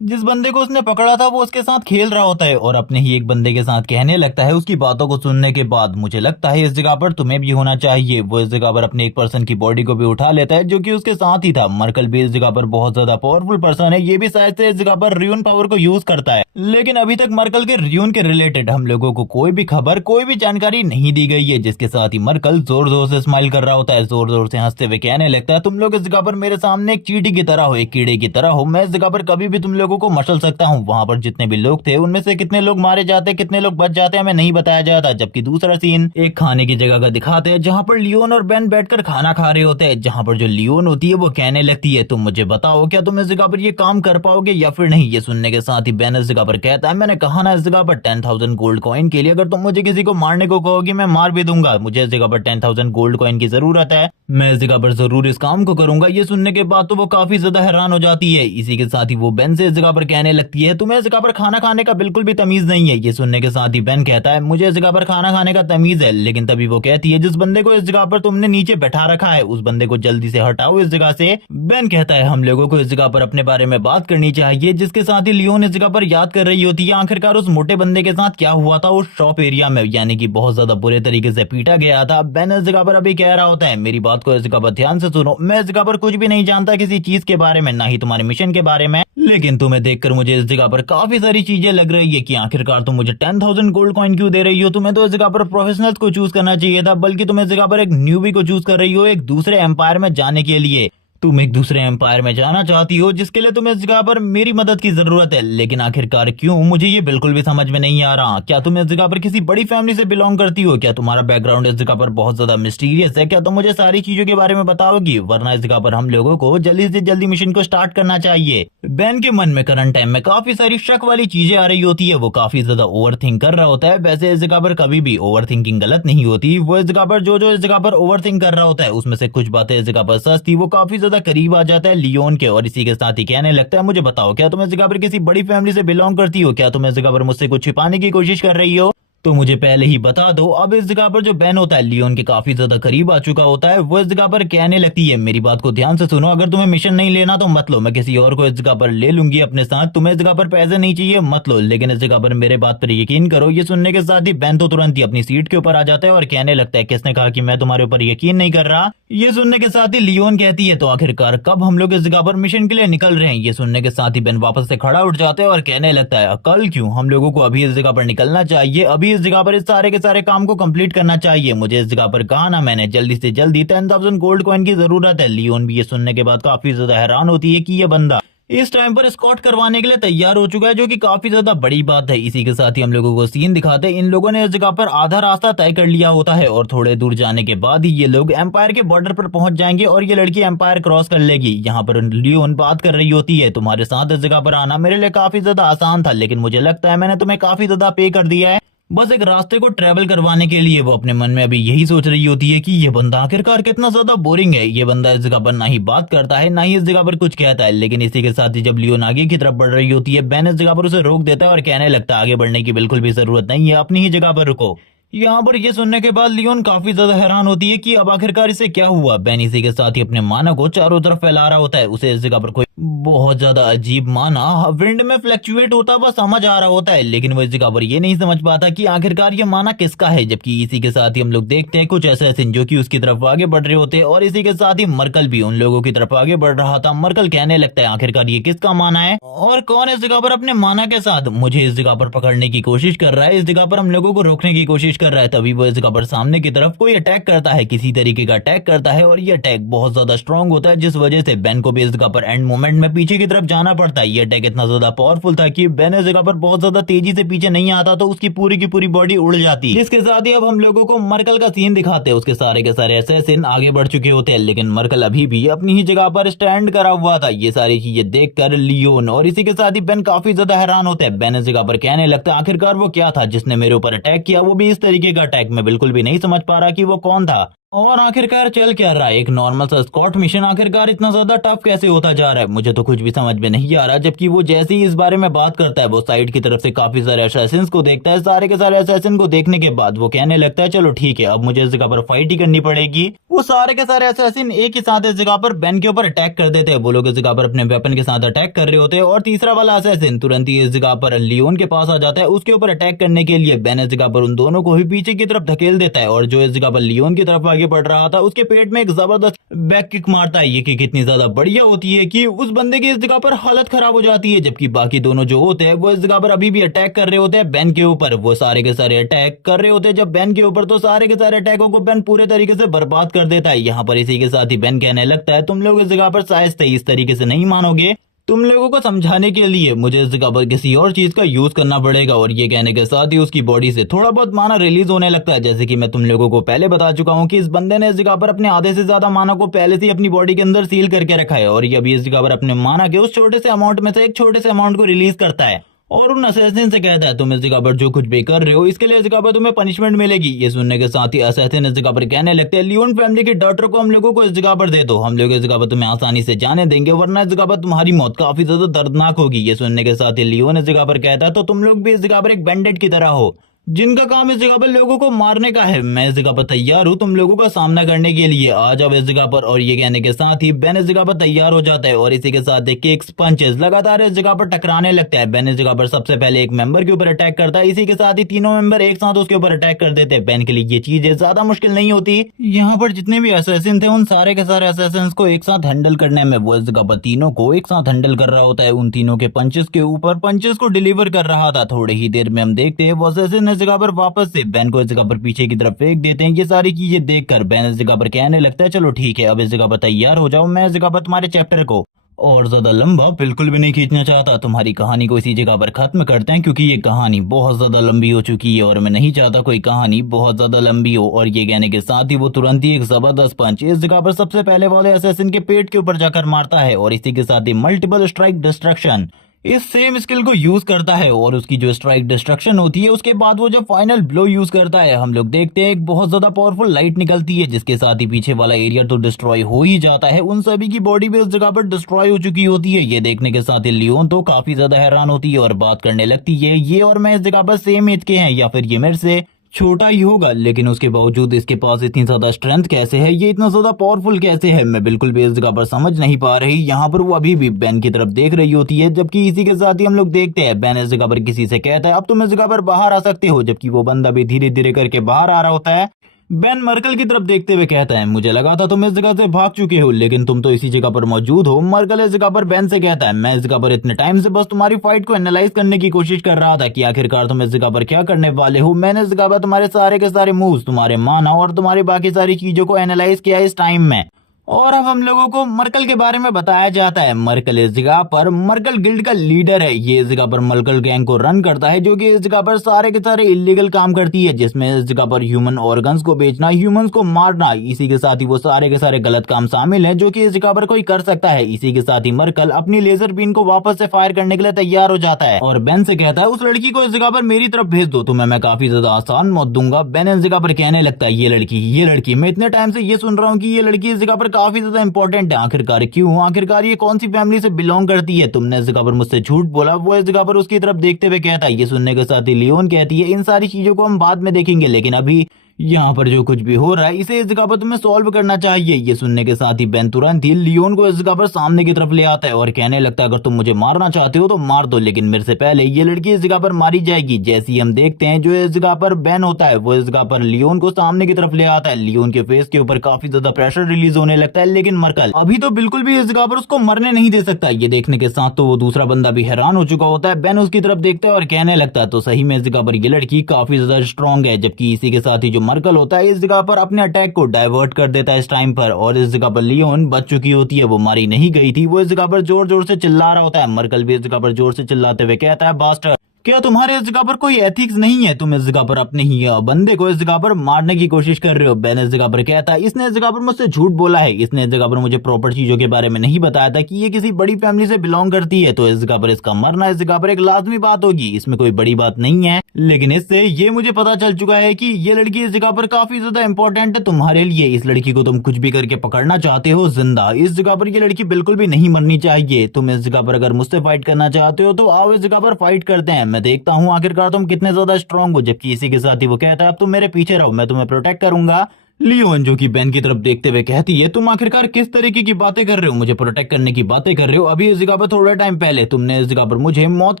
जिस बंदे को उसने पकड़ा था वो उसके साथ खेल रहा होता है और अपने ही एक बंदे के साथ कहने लगता है उसकी बातों को सुनने के बाद मुझे लगता है इस जगह पर तुम्हें भी होना चाहिए। वो इस जगह पर अपने एक पर्सन की बॉडी को भी उठा लेता है जो कि उसके साथ ही था। मर्कल भी इस जगह पर बहुत ज्यादा पावरफुल पर्सन है, ये भी शायद से इस जगह पर रियून पावर को यूज करता है। लेकिन अभी तक मर्कल के रियून के रिलेटेड हम लोगों को कोई भी खबर कोई भी जानकारी नहीं दी गई है। जिसके साथ ही मर्कल जोर जोर से स्माइल कर रहा होता है, जोर जोर से हंसते हुए कहने लगता है तुम लोग इस जगह पर मेरे सामने एक चींटी की तरह हो, एक कीड़े की तरह हो। मैं इस जगह पर कभी भी तुम लोगों को मसल सकता हूँ। वहां पर जितने भी लोग थे उनमें से कितने लोग मारे जाते कितने लोग बच जाते हमें नहीं बताया जाता। जबकि दूसरा सीन एक खाने की जगह का दिखाते हैं जहां पर लियोन और बेन बैठकर खाना खा रहे होते हैं। जहां पर जो लियोन होती है वो कहने लगती है तुम मुझे बताओ क्या तुम इस जगह पर ये काम कर पाओगे या फिर नहीं? ये सुनने के साथ ही बेन इस जगह पर कहता है मैंने कहा ना इस जगह पर 10,000 गोल्ड कॉइन के लिए अगर तुम मुझे किसी को मारने को कहोगे मैं मार भी दूंगा। मुझे इस जगह पर 10,000 गोल्ड कॉइन की जरूरत है, मैं इस जगह पर जरूर इस काम को करूंगा। ये सुनने के बाद तो वो काफी ज्यादा हैरान हो जाती है। इसी के साथ ही वो बेन से इस जगह पर कहने लगती है तुम्हें इस जगह पर खाना खाने का बिल्कुल भी तमीज नहीं है। ये सुनने के साथ ही बेन कहता है मुझे इस जगह पर खाना खाने का तमीज है। लेकिन तभी वो कहती है जिस बंदे को इस जगह पर तुमने नीचे बैठा रखा है उस बंदे को जल्दी से हटाओ इस जगह से। बेन कहता है हम लोगों को इस जगह पर अपने बारे में बात करनी चाहिए। जिसके साथ ही लियोन इस जगह पर याद कर रही होती है आखिरकार उस मोटे बंदे के साथ क्या हुआ था उस शॉप एरिया में, यानी कि बहुत ज्यादा बुरे तरीके से पीटा गया था। बेन इस जगह पर अभी कह रहा होता है मेरी बात को इस जगह पर ध्यान से सुनो, मैं इस जगह पर कुछ भी नहीं जानता किसी चीज के बारे में, ना ही तुम्हारे मिशन के बारे में। लेकिन तुम्हें देखकर मुझे इस जगह पर काफी सारी चीजें लग रही है कि आखिरकार तुम मुझे 10,000 गोल्ड कॉइन क्यों दे रही हो? तुम्हें तो इस जगह पर प्रोफेशनल्स को चूज करना चाहिए था, बल्कि तुम इस जगह पर एक न्यूबी को चूज कर रही हो एक दूसरे एम्पायर में जाने के लिए। तुम एक दूसरे एम्पायर में जाना चाहती हो जिसके लिए तुम्हें इस जगह पर मेरी मदद की जरूरत है। लेकिन आखिरकार क्यों? मुझे ये बिल्कुल भी समझ में नहीं आ रहा। क्या तुम इस जगह पर किसी बड़ी फैमिली से बिलोंग करती हो? क्या तुम्हारा बैकग्राउंड इस जगह पर बहुत ज्यादा मिस्टीरियस है? क्या तुम मुझे सारी चीजों के बारे में बताओगी? वरना इस जगह पर हम लोगों को जल्दी से जल्दी मिशन को स्टार्ट करना चाहिए। बेन के मन में करंट टाइम में काफी सारी शक वाली चीजें आ रही होती है, वो काफी ज्यादा ओवर थिंक कर रहा होता है। वैसे इस जगह पर कभी भी ओवर थिंकिंग गलत नहीं होती। वो इस जगह पर जो इस जगह पर ओवर थिंक कर रहा होता है उसमें से कुछ बातें इस जगह पर सच थी, वो काफी ज्यादा करीब आ जाता है लियोन के। और इसी के साथ ही कहने लगता है मुझे बताओ क्या तुम इस जगह पर किसी बड़ी फैमिली से बिलोंग करती हो? क्या तुम इस जगह पर मुझसे कुछ छिपाने की कोशिश कर रही हो? तो मुझे पहले ही बता दो। अब इस जगह पर जो बेन होता है लियोन के काफी ज्यादा करीब आ चुका होता है। वो इस जगह पर कहने लगती है मेरी बात को ध्यान से सुनो, अगर तुम्हें मिशन नहीं लेना तो मत लो, मैं किसी और को इस जगह पर ले लूंगी अपने साथ। तुम्हें इस जगह पर पैसे नहीं चाहिए मत लो, लेकिन इस जगह पर मेरे बात पर यकीन करो। ये सुनने के साथ ही बेन तो तुरंत ही अपनी सीट के ऊपर आ जाता है और कहने लगता है किसने कहा कि मैं तुम्हारे ऊपर यकीन नहीं कर रहा? ये सुनने के साथ ही लियोन कहती है तो आखिरकार कब हम लोग इस जगह पर मिशन के लिए निकल रहे हैं? ये सुनने के साथ ही बेन वापस से खड़ा उठ जाता है और कहने लगता है कल क्यों? हम लोगों को अभी इस जगह पर निकलना चाहिए, अभी इस जगह पर इस सारे के सारे काम को कंप्लीट करना चाहिए। मुझे इस जगह पर कहा ना मैंने जल्दी से जल्दी 10,000 गोल्ड कॉइन की जरूरत है। लियोन भी ये सुनने के बाद काफी ज्यादा हैरान होती है कि ये बंदा इस टाइम पर स्कॉट करवाने के लिए तैयार हो चुका है, जो कि काफी ज्यादा बड़ी बात है। इसी के साथ ही हम लोगों को सीन दिखाते हैं इन लोगों ने इस जगह पर आधा रास्ता तय कर लिया होता है और थोड़े दूर जाने के बाद ही ये लोग एम्पायर के बॉर्डर पर पहुंच जाएंगे और ये लड़की एम्पायर क्रॉस कर लेगी। यहाँ पर लियोन बात कर रही होती है तुम्हारे साथ इस जगह पर आना मेरे लिए काफी ज्यादा आसान था, लेकिन मुझे लगता है मैंने तुम्हें काफी ज्यादा पे कर दिया है बस एक रास्ते को ट्रेवल करवाने के लिए। वो अपने मन में अभी यही सोच रही होती है कि ये बंदा आखिरकार कितना ज्यादा बोरिंग है। ये बंदा इस जगह पर ना ही बात करता है ना ही इस जगह पर कुछ कहता है। लेकिन इसी के साथ ही जब लियोन आगे की तरफ बढ़ रही होती है बेन इस जगह पर उसे रोक देता है और कहने लगता है आगे बढ़ने की बिल्कुल भी जरूरत नहीं है, अपनी ही जगह पर रुको। यहाँ पर ये सुनने के बाद लियोन काफी ज्यादा हैरान होती है कि अब आखिरकार इसे क्या हुआ। बेन इसी के साथ ही अपने मानव को चारों तरफ फैला रहा होता है, उसे इस जगह पर कोई बहुत ज्यादा अजीब माना विंड में फ्लक्चुएट होता हुआ समझ आ रहा होता है, लेकिन वो इस जगह पर ये नहीं समझ पाता कि आखिरकार ये माना किसका है। जबकि इसी के साथ ही हम लोग देखते हैं कुछ असैसिन जो कि उसकी तरफ आगे बढ़ रहे होते हैं और इसी के साथ ही मर्कल भी उन लोगों की तरफ आगे बढ़ रहा था। मर्कल कहने लगता है आखिरकार ये किसका माना है और कौन इस जगह पर अपने माना के साथ मुझे इस जगह पर पकड़ने की कोशिश कर रहा है, इस जगह पर हम लोगों को रोकने की कोशिश कर रहा है। तभी वो इस जगह पर सामने की तरफ कोई अटैक करता है, किसी तरीके का अटैक करता है और ये अटैक बहुत ज्यादा स्ट्रांग होता है, जिस वजह से बेन को भी इस जगह पर एंड मोमेंट में पीछे की तरफ जाना पड़ता है। ये अटैक इतना ज्यादा पावरफुल था कि बेन इस जगह पर बहुत ज्यादा तेजी से पीछे नहीं आता तो उसकी पूरी की पूरी बॉडी उड़ जाती। जिसके साथ ही अब हम लोगों को मर्कल का सीन दिखाते हैं। उसके सारे के सारे असैसिन आगे बढ़ चुके होते हैं, लेकिन मर्कल अभी भी अपनी ही जगह पर स्टैंड करा हुआ था। ये सारी चीजें देखकर लियोन और इसी के साथ ही बेन काफी ज्यादा हैरान होते हैं। बेन इस जगह पर कहने लगता है आखिरकार वो क्या था जिसने मेरे ऊपर अटैक किया, वो भी इस तरीके का अटैक। मैं बिल्कुल भी नहीं समझ पा रहा कि वो कौन था और आखिरकार चल क्या रहा है। एक नॉर्मल सा स्कॉट मिशन आखिरकार इतना ज्यादा टफ कैसे होता जा रहा है, मुझे तो कुछ भी समझ में नहीं आ रहा। जबकि वो जैसे ही इस बारे में बात करता है वो साइड की तरफ से काफी सारे असैसिन्स को देखता है। सारे के सारे असैसिन को देखने के बाद वो कहने लगता है चलो ठीक है, अब मुझे इस जगह पर फाइट ही करनी पड़ेगी। वो सारे के सारे असैसिन एक ही साथ इस जगह पर बेन के ऊपर अटैक कर देते हैं। वो लोग इस जगह पर अपने वेपन के साथ अटैक कर रहे होते हैं और तीसरा वाला असैसिन तुरंत ही इस जगह पर लियोन के पास आ जाता है। उसके ऊपर अटैक करने के लिए बेन इस जगह पर उन दोनों को ही पीछे की तरफ धकेल देता है और जो इस जगह पर लियोन की तरफ आगे बढ़ रहा था उसके पेट में एक जबरदस्त बैक किक मारता है। ये किक इतनी ज्यादा बढ़िया होती है कि उस बंदे की इस जगह पर हालत खराब हो जाती है। जबकि बाकी दोनों जो होते हैं वो इस जगह पर अभी भी अटैक कर रहे होते हैं बेन के ऊपर। वो सारे के सारे अटैक कर रहे होते हैं जब बेन के ऊपर, तो सारे के सारे अटैकों को बेन पूरे तरीके से बर्बाद कर देता है। यहाँ पर इसी के साथ ही बेन कहने लगता है तुम लोग इस जगह पर शायद इस तरीके से नहीं मानोगे, तुम लोगों को समझाने के लिए मुझे इस जगह पर किसी और चीज का यूज करना पड़ेगा। और ये कहने के साथ ही उसकी बॉडी से थोड़ा बहुत माना रिलीज होने लगता है। जैसे कि मैं तुम लोगों को पहले बता चुका हूँ कि इस बंदे ने इस जगह पर अपने आधे से ज्यादा माना को पहले से ही अपनी बॉडी के अंदर सील करके रखा है और ये अभी इस जगह पर अपने माना के उस छोटे से अमाउंट में से एक छोटे से अमाउंट को रिलीज करता है और उन असैसिन से कहता है तुम इस जगह पर जो कुछ भी कर रहे हो इसके लिए इस जगह पर तुम्हें पनिशमेंट मिलेगी। ये सुनने के साथ ही असैसिन इस जगह पर कहने लगते हैं लियोन फैमिली के डॉटर को हम लोगों को इस जगह पर दे दो, हम लोग इस जगह पर तुम्हें आसानी से जाने देंगे, वरना इस जगह पर तुम्हारी मौत काफी ज्यादा दर्दनाक होगी। ये सुनने के साथ ही लियोन इस जगह पर कहता है तो तुम लोग भी इस जगह पर एक बैंडेड की तरह हो जिनका काम इस जगह पर लोगों को मारने का है। मैं इस जगह पर तैयार हूँ तुम लोगों का सामना करने के लिए, आ जाओ इस जगह पर। और ये कहने के साथ ही बेन इस जगह पर तैयार हो जाता है और इसी के साथ किक्स पंचेस लगातार इस जगह पर टकराने लगते हैं। बेन इस जगह पर सबसे पहले एक मेंबर के ऊपर अटैक करता है, इसी के साथ ही तीनों मेंबर एक साथ उसके ऊपर अटैक कर देते हैं। बेन के लिए ये चीज ज्यादा मुश्किल नहीं होती। यहाँ पर जितने भी असैसिन थे उन सारे के सारे असैसिन को एक साथ हैंडल करने में वो इस जगह पर तीनों को एक साथ हैंडल कर रहा होता है। उन तीनों के पंचेस के ऊपर पंचेस को डिलीवर कर रहा था। थोड़ी ही देर में हम देखते हैं वो असैसिन इस जगह पर वापस से बेन को इस जगह पर पीछे की तरफ फेंक देते हैं। ये सारी चीजें देखकर बेन इस जगह पर कहने लगता है चलो ठीक है, अब इस जगह पर तैयार हो जाओ, मैं इस जगह पर तुम्हारे चैप्टर को और ज्यादा लंबा बिल्कुल भी नहीं खींचना चाहता, तुम्हारी कहानी को इसी जगह पर खत्म करते हैं क्योंकि ये कहानी बहुत ज्यादा लंबी हो चुकी है और मैं नहीं चाहता कोई कहानी बहुत ज्यादा लंबी हो। और ये कहने के साथ ही वो तुरंत ही एक जबरदस्त पंच इस जगह पर सबसे पहले वाले असैसिन के पेट के ऊपर जाकर मारता है और इसी के साथ ही मल्टीपल स्ट्राइक डिस्ट्रक्शन इस सेम स्किल को यूज करता है। और उसकी जो स्ट्राइक डिस्ट्रक्शन होती है उसके बाद वो जब फाइनल ब्लो यूज करता है हम लोग देखते हैं एक बहुत ज्यादा पावरफुल लाइट निकलती है, जिसके साथ ही पीछे वाला एरिया तो डिस्ट्रॉय हो ही जाता है। उन सभी की बॉडी भी उस जगह पर डिस्ट्रॉय हो चुकी होती है। ये देखने के साथ ही लियोन तो काफी ज्यादा हैरान होती है और बात करने लगती है ये और मैं इस जगह पर सेम एज के हैं या फिर ये मेरे से छोटा ही होगा, लेकिन उसके बावजूद इसके पास इतनी ज्यादा स्ट्रेंथ कैसे है, ये इतना ज्यादा पावरफुल कैसे है, मैं बिल्कुल भी इस जगह पर समझ नहीं पा रही। यहाँ पर वो अभी भी बेन की तरफ देख रही होती है, जबकि इसी के साथ ही हम लोग देखते हैं बेन इस जगह पर किसी से कहता है अब तुम इस जगह पर बाहर आ सकते हो, जबकि वो बंदा भी धीरे धीरे करके बाहर आ रहा होता है। बेन मर्कल की तरफ देखते हुए कहता है मुझे लगा था तुम इस जगह से भाग चुके हो, लेकिन तुम तो इसी जगह पर मौजूद हो। मर्कल इस जगह पर बेन से कहता है मैं इस जगह पर इतने टाइम से बस तुम्हारी फाइट को एनालाइज करने की कोशिश कर रहा था कि आखिरकार तुम इस जगह पर क्या करने वाले हो। मैंने इस जगह पर तुम्हारे सारे के सारे मूव्स, तुम्हारे माना और तुम्हारी बाकी सारी चीजों को एनालाइज किया इस टाइम में। और अब हम लोगों को मर्कल के बारे में बताया जाता है। मर्कल इस जगह पर मर्कल गिल्ड का लीडर है। ये इस जगह पर मर्कल गैंग को रन करता है, जो कि इस जगह पर सारे के सारे इलीगल काम करती है, जिसमें इस जगह पर ह्यूमन ऑर्गन्स को बेचना, ह्यूमंस को मारना, इसी के साथ ही वो सारे के सारे गलत काम शामिल है जो कि इस जगह पर कोई कर सकता है। इसी के साथ ही मर्कल अपनी लेजर बीन को वापस से फायर करने के लिए तैयार हो जाता है और बेन से कहता है उस लड़की को इस जगह पर मेरी तरफ भेज दो, तुम्हें मैं काफी ज्यादा आसान मौत दूंगा। बेन इस जगह पर कहने लगता है ये लड़की मैं इतने टाइम से ये सुन रहा हूँ कि ये लड़की इस जगह पर काफी ज्यादा इंपॉर्टेंट आखिरकार क्यों, आखिरकार ये कौन सी फैमिली से बिलोंग करती है, तुमने इस जगह पर मुझसे झूठ बोला। वो इस जगह पर उसकी तरफ देखते हुए कहता है। ये सुनने के साथ ही लियोन कहती है इन सारी चीजों को हम बाद में देखेंगे, लेकिन अभी यहाँ पर जो कुछ भी हो रहा है इसे इस जगह पर तुम्हें सॉल्व करना चाहिए। ये सुनने के साथ ही बेन तुरंत ही लियोन को इस जगह पर सामने की तरफ ले आता है और कहने लगता है अगर तुम मुझे मारना चाहते हो तो मार दो, लेकिन मेरे से पहले ये लड़की इस जगह पर मारी जाएगी। जैसे ही हम देखते हैं जो इस जगह पर बेन होता है वो इस जगह पर लियोन को सामने की तरफ ले आता है। लियोन के फेस के ऊपर काफी ज्यादा प्रेशर रिलीज होने लगता है, लेकिन मर्कल अभी तो बिल्कुल भी इस जगह पर उसको मरने नहीं दे सकता। ये देखने के साथ तो वो दूसरा बंदा भी हैरान हो चुका होता है। बेन उसकी तरफ देखता है और कहने लगता है तो सही में इस जगह पर ये लड़की काफी ज्यादा स्ट्रांग है। जबकि इसी के साथ ही जो मर्कल होता है इस जगह पर अपने अटैक को डाइवर्ट कर देता है इस टाइम पर, और इस जगह पर लियोन बच चुकी होती है, वो मारी नहीं गई थी। वो इस जगह पर जोर जोर से चिल्ला रहा होता है। मर्कल भी इस जगह पर जोर से चिल्लाते हुए कहता है बास्टर, क्या तुम्हारे इस जगह पर कोई एथिक्स नहीं है? तुम इस जगह पर अपने ही बंदे को इस जगह पर मारने की कोशिश कर रहे हो। बेन इस जगह पर कहता है इसने इस जगह पर मुझसे झूठ बोला है, इसने इस जगह पर मुझे प्रॉपर चीजों के बारे में नहीं बताया था कि ये किसी बड़ी फैमिली से बिलोंग करती है, तो इस जगह पर इसका मरना इस जगह पर एक लाजमी बात होगी, इसमें कोई बड़ी बात नहीं है। लेकिन इससे ये मुझे पता चल चुका है कि ये लड़की इस जगह पर काफी ज्यादा इंपॉर्टेंट है तुम्हारे लिए। इस लड़की को तुम कुछ भी करके पकड़ना चाहते हो जिंदा। इस जगह पर ये लड़की बिल्कुल भी नहीं मरनी चाहिए। तुम इस जगह पर अगर मुझसे फाइट करना चाहते हो तो आओ इस जगह पर फाइट करते हैं, मैं देखता हूँ आखिरकार तुम कितने ज्यादा स्ट्रांग हो। जबकि इसी के साथ ही वो कहता है अब तुम मेरे पीछे रहो, मैं तुम्हें प्रोटेक्ट करूंगा। लियोन जो कि बेन की तरफ देखते हुए कहती है तुम आखिरकार किस तरीके की बातें कर रहे हो, मुझे प्रोटेक्ट करने की बातें कर रहे हो? अभी इस जगह पर थोड़ा टाइम पहले तुमने इस जगह पर मुझे मौत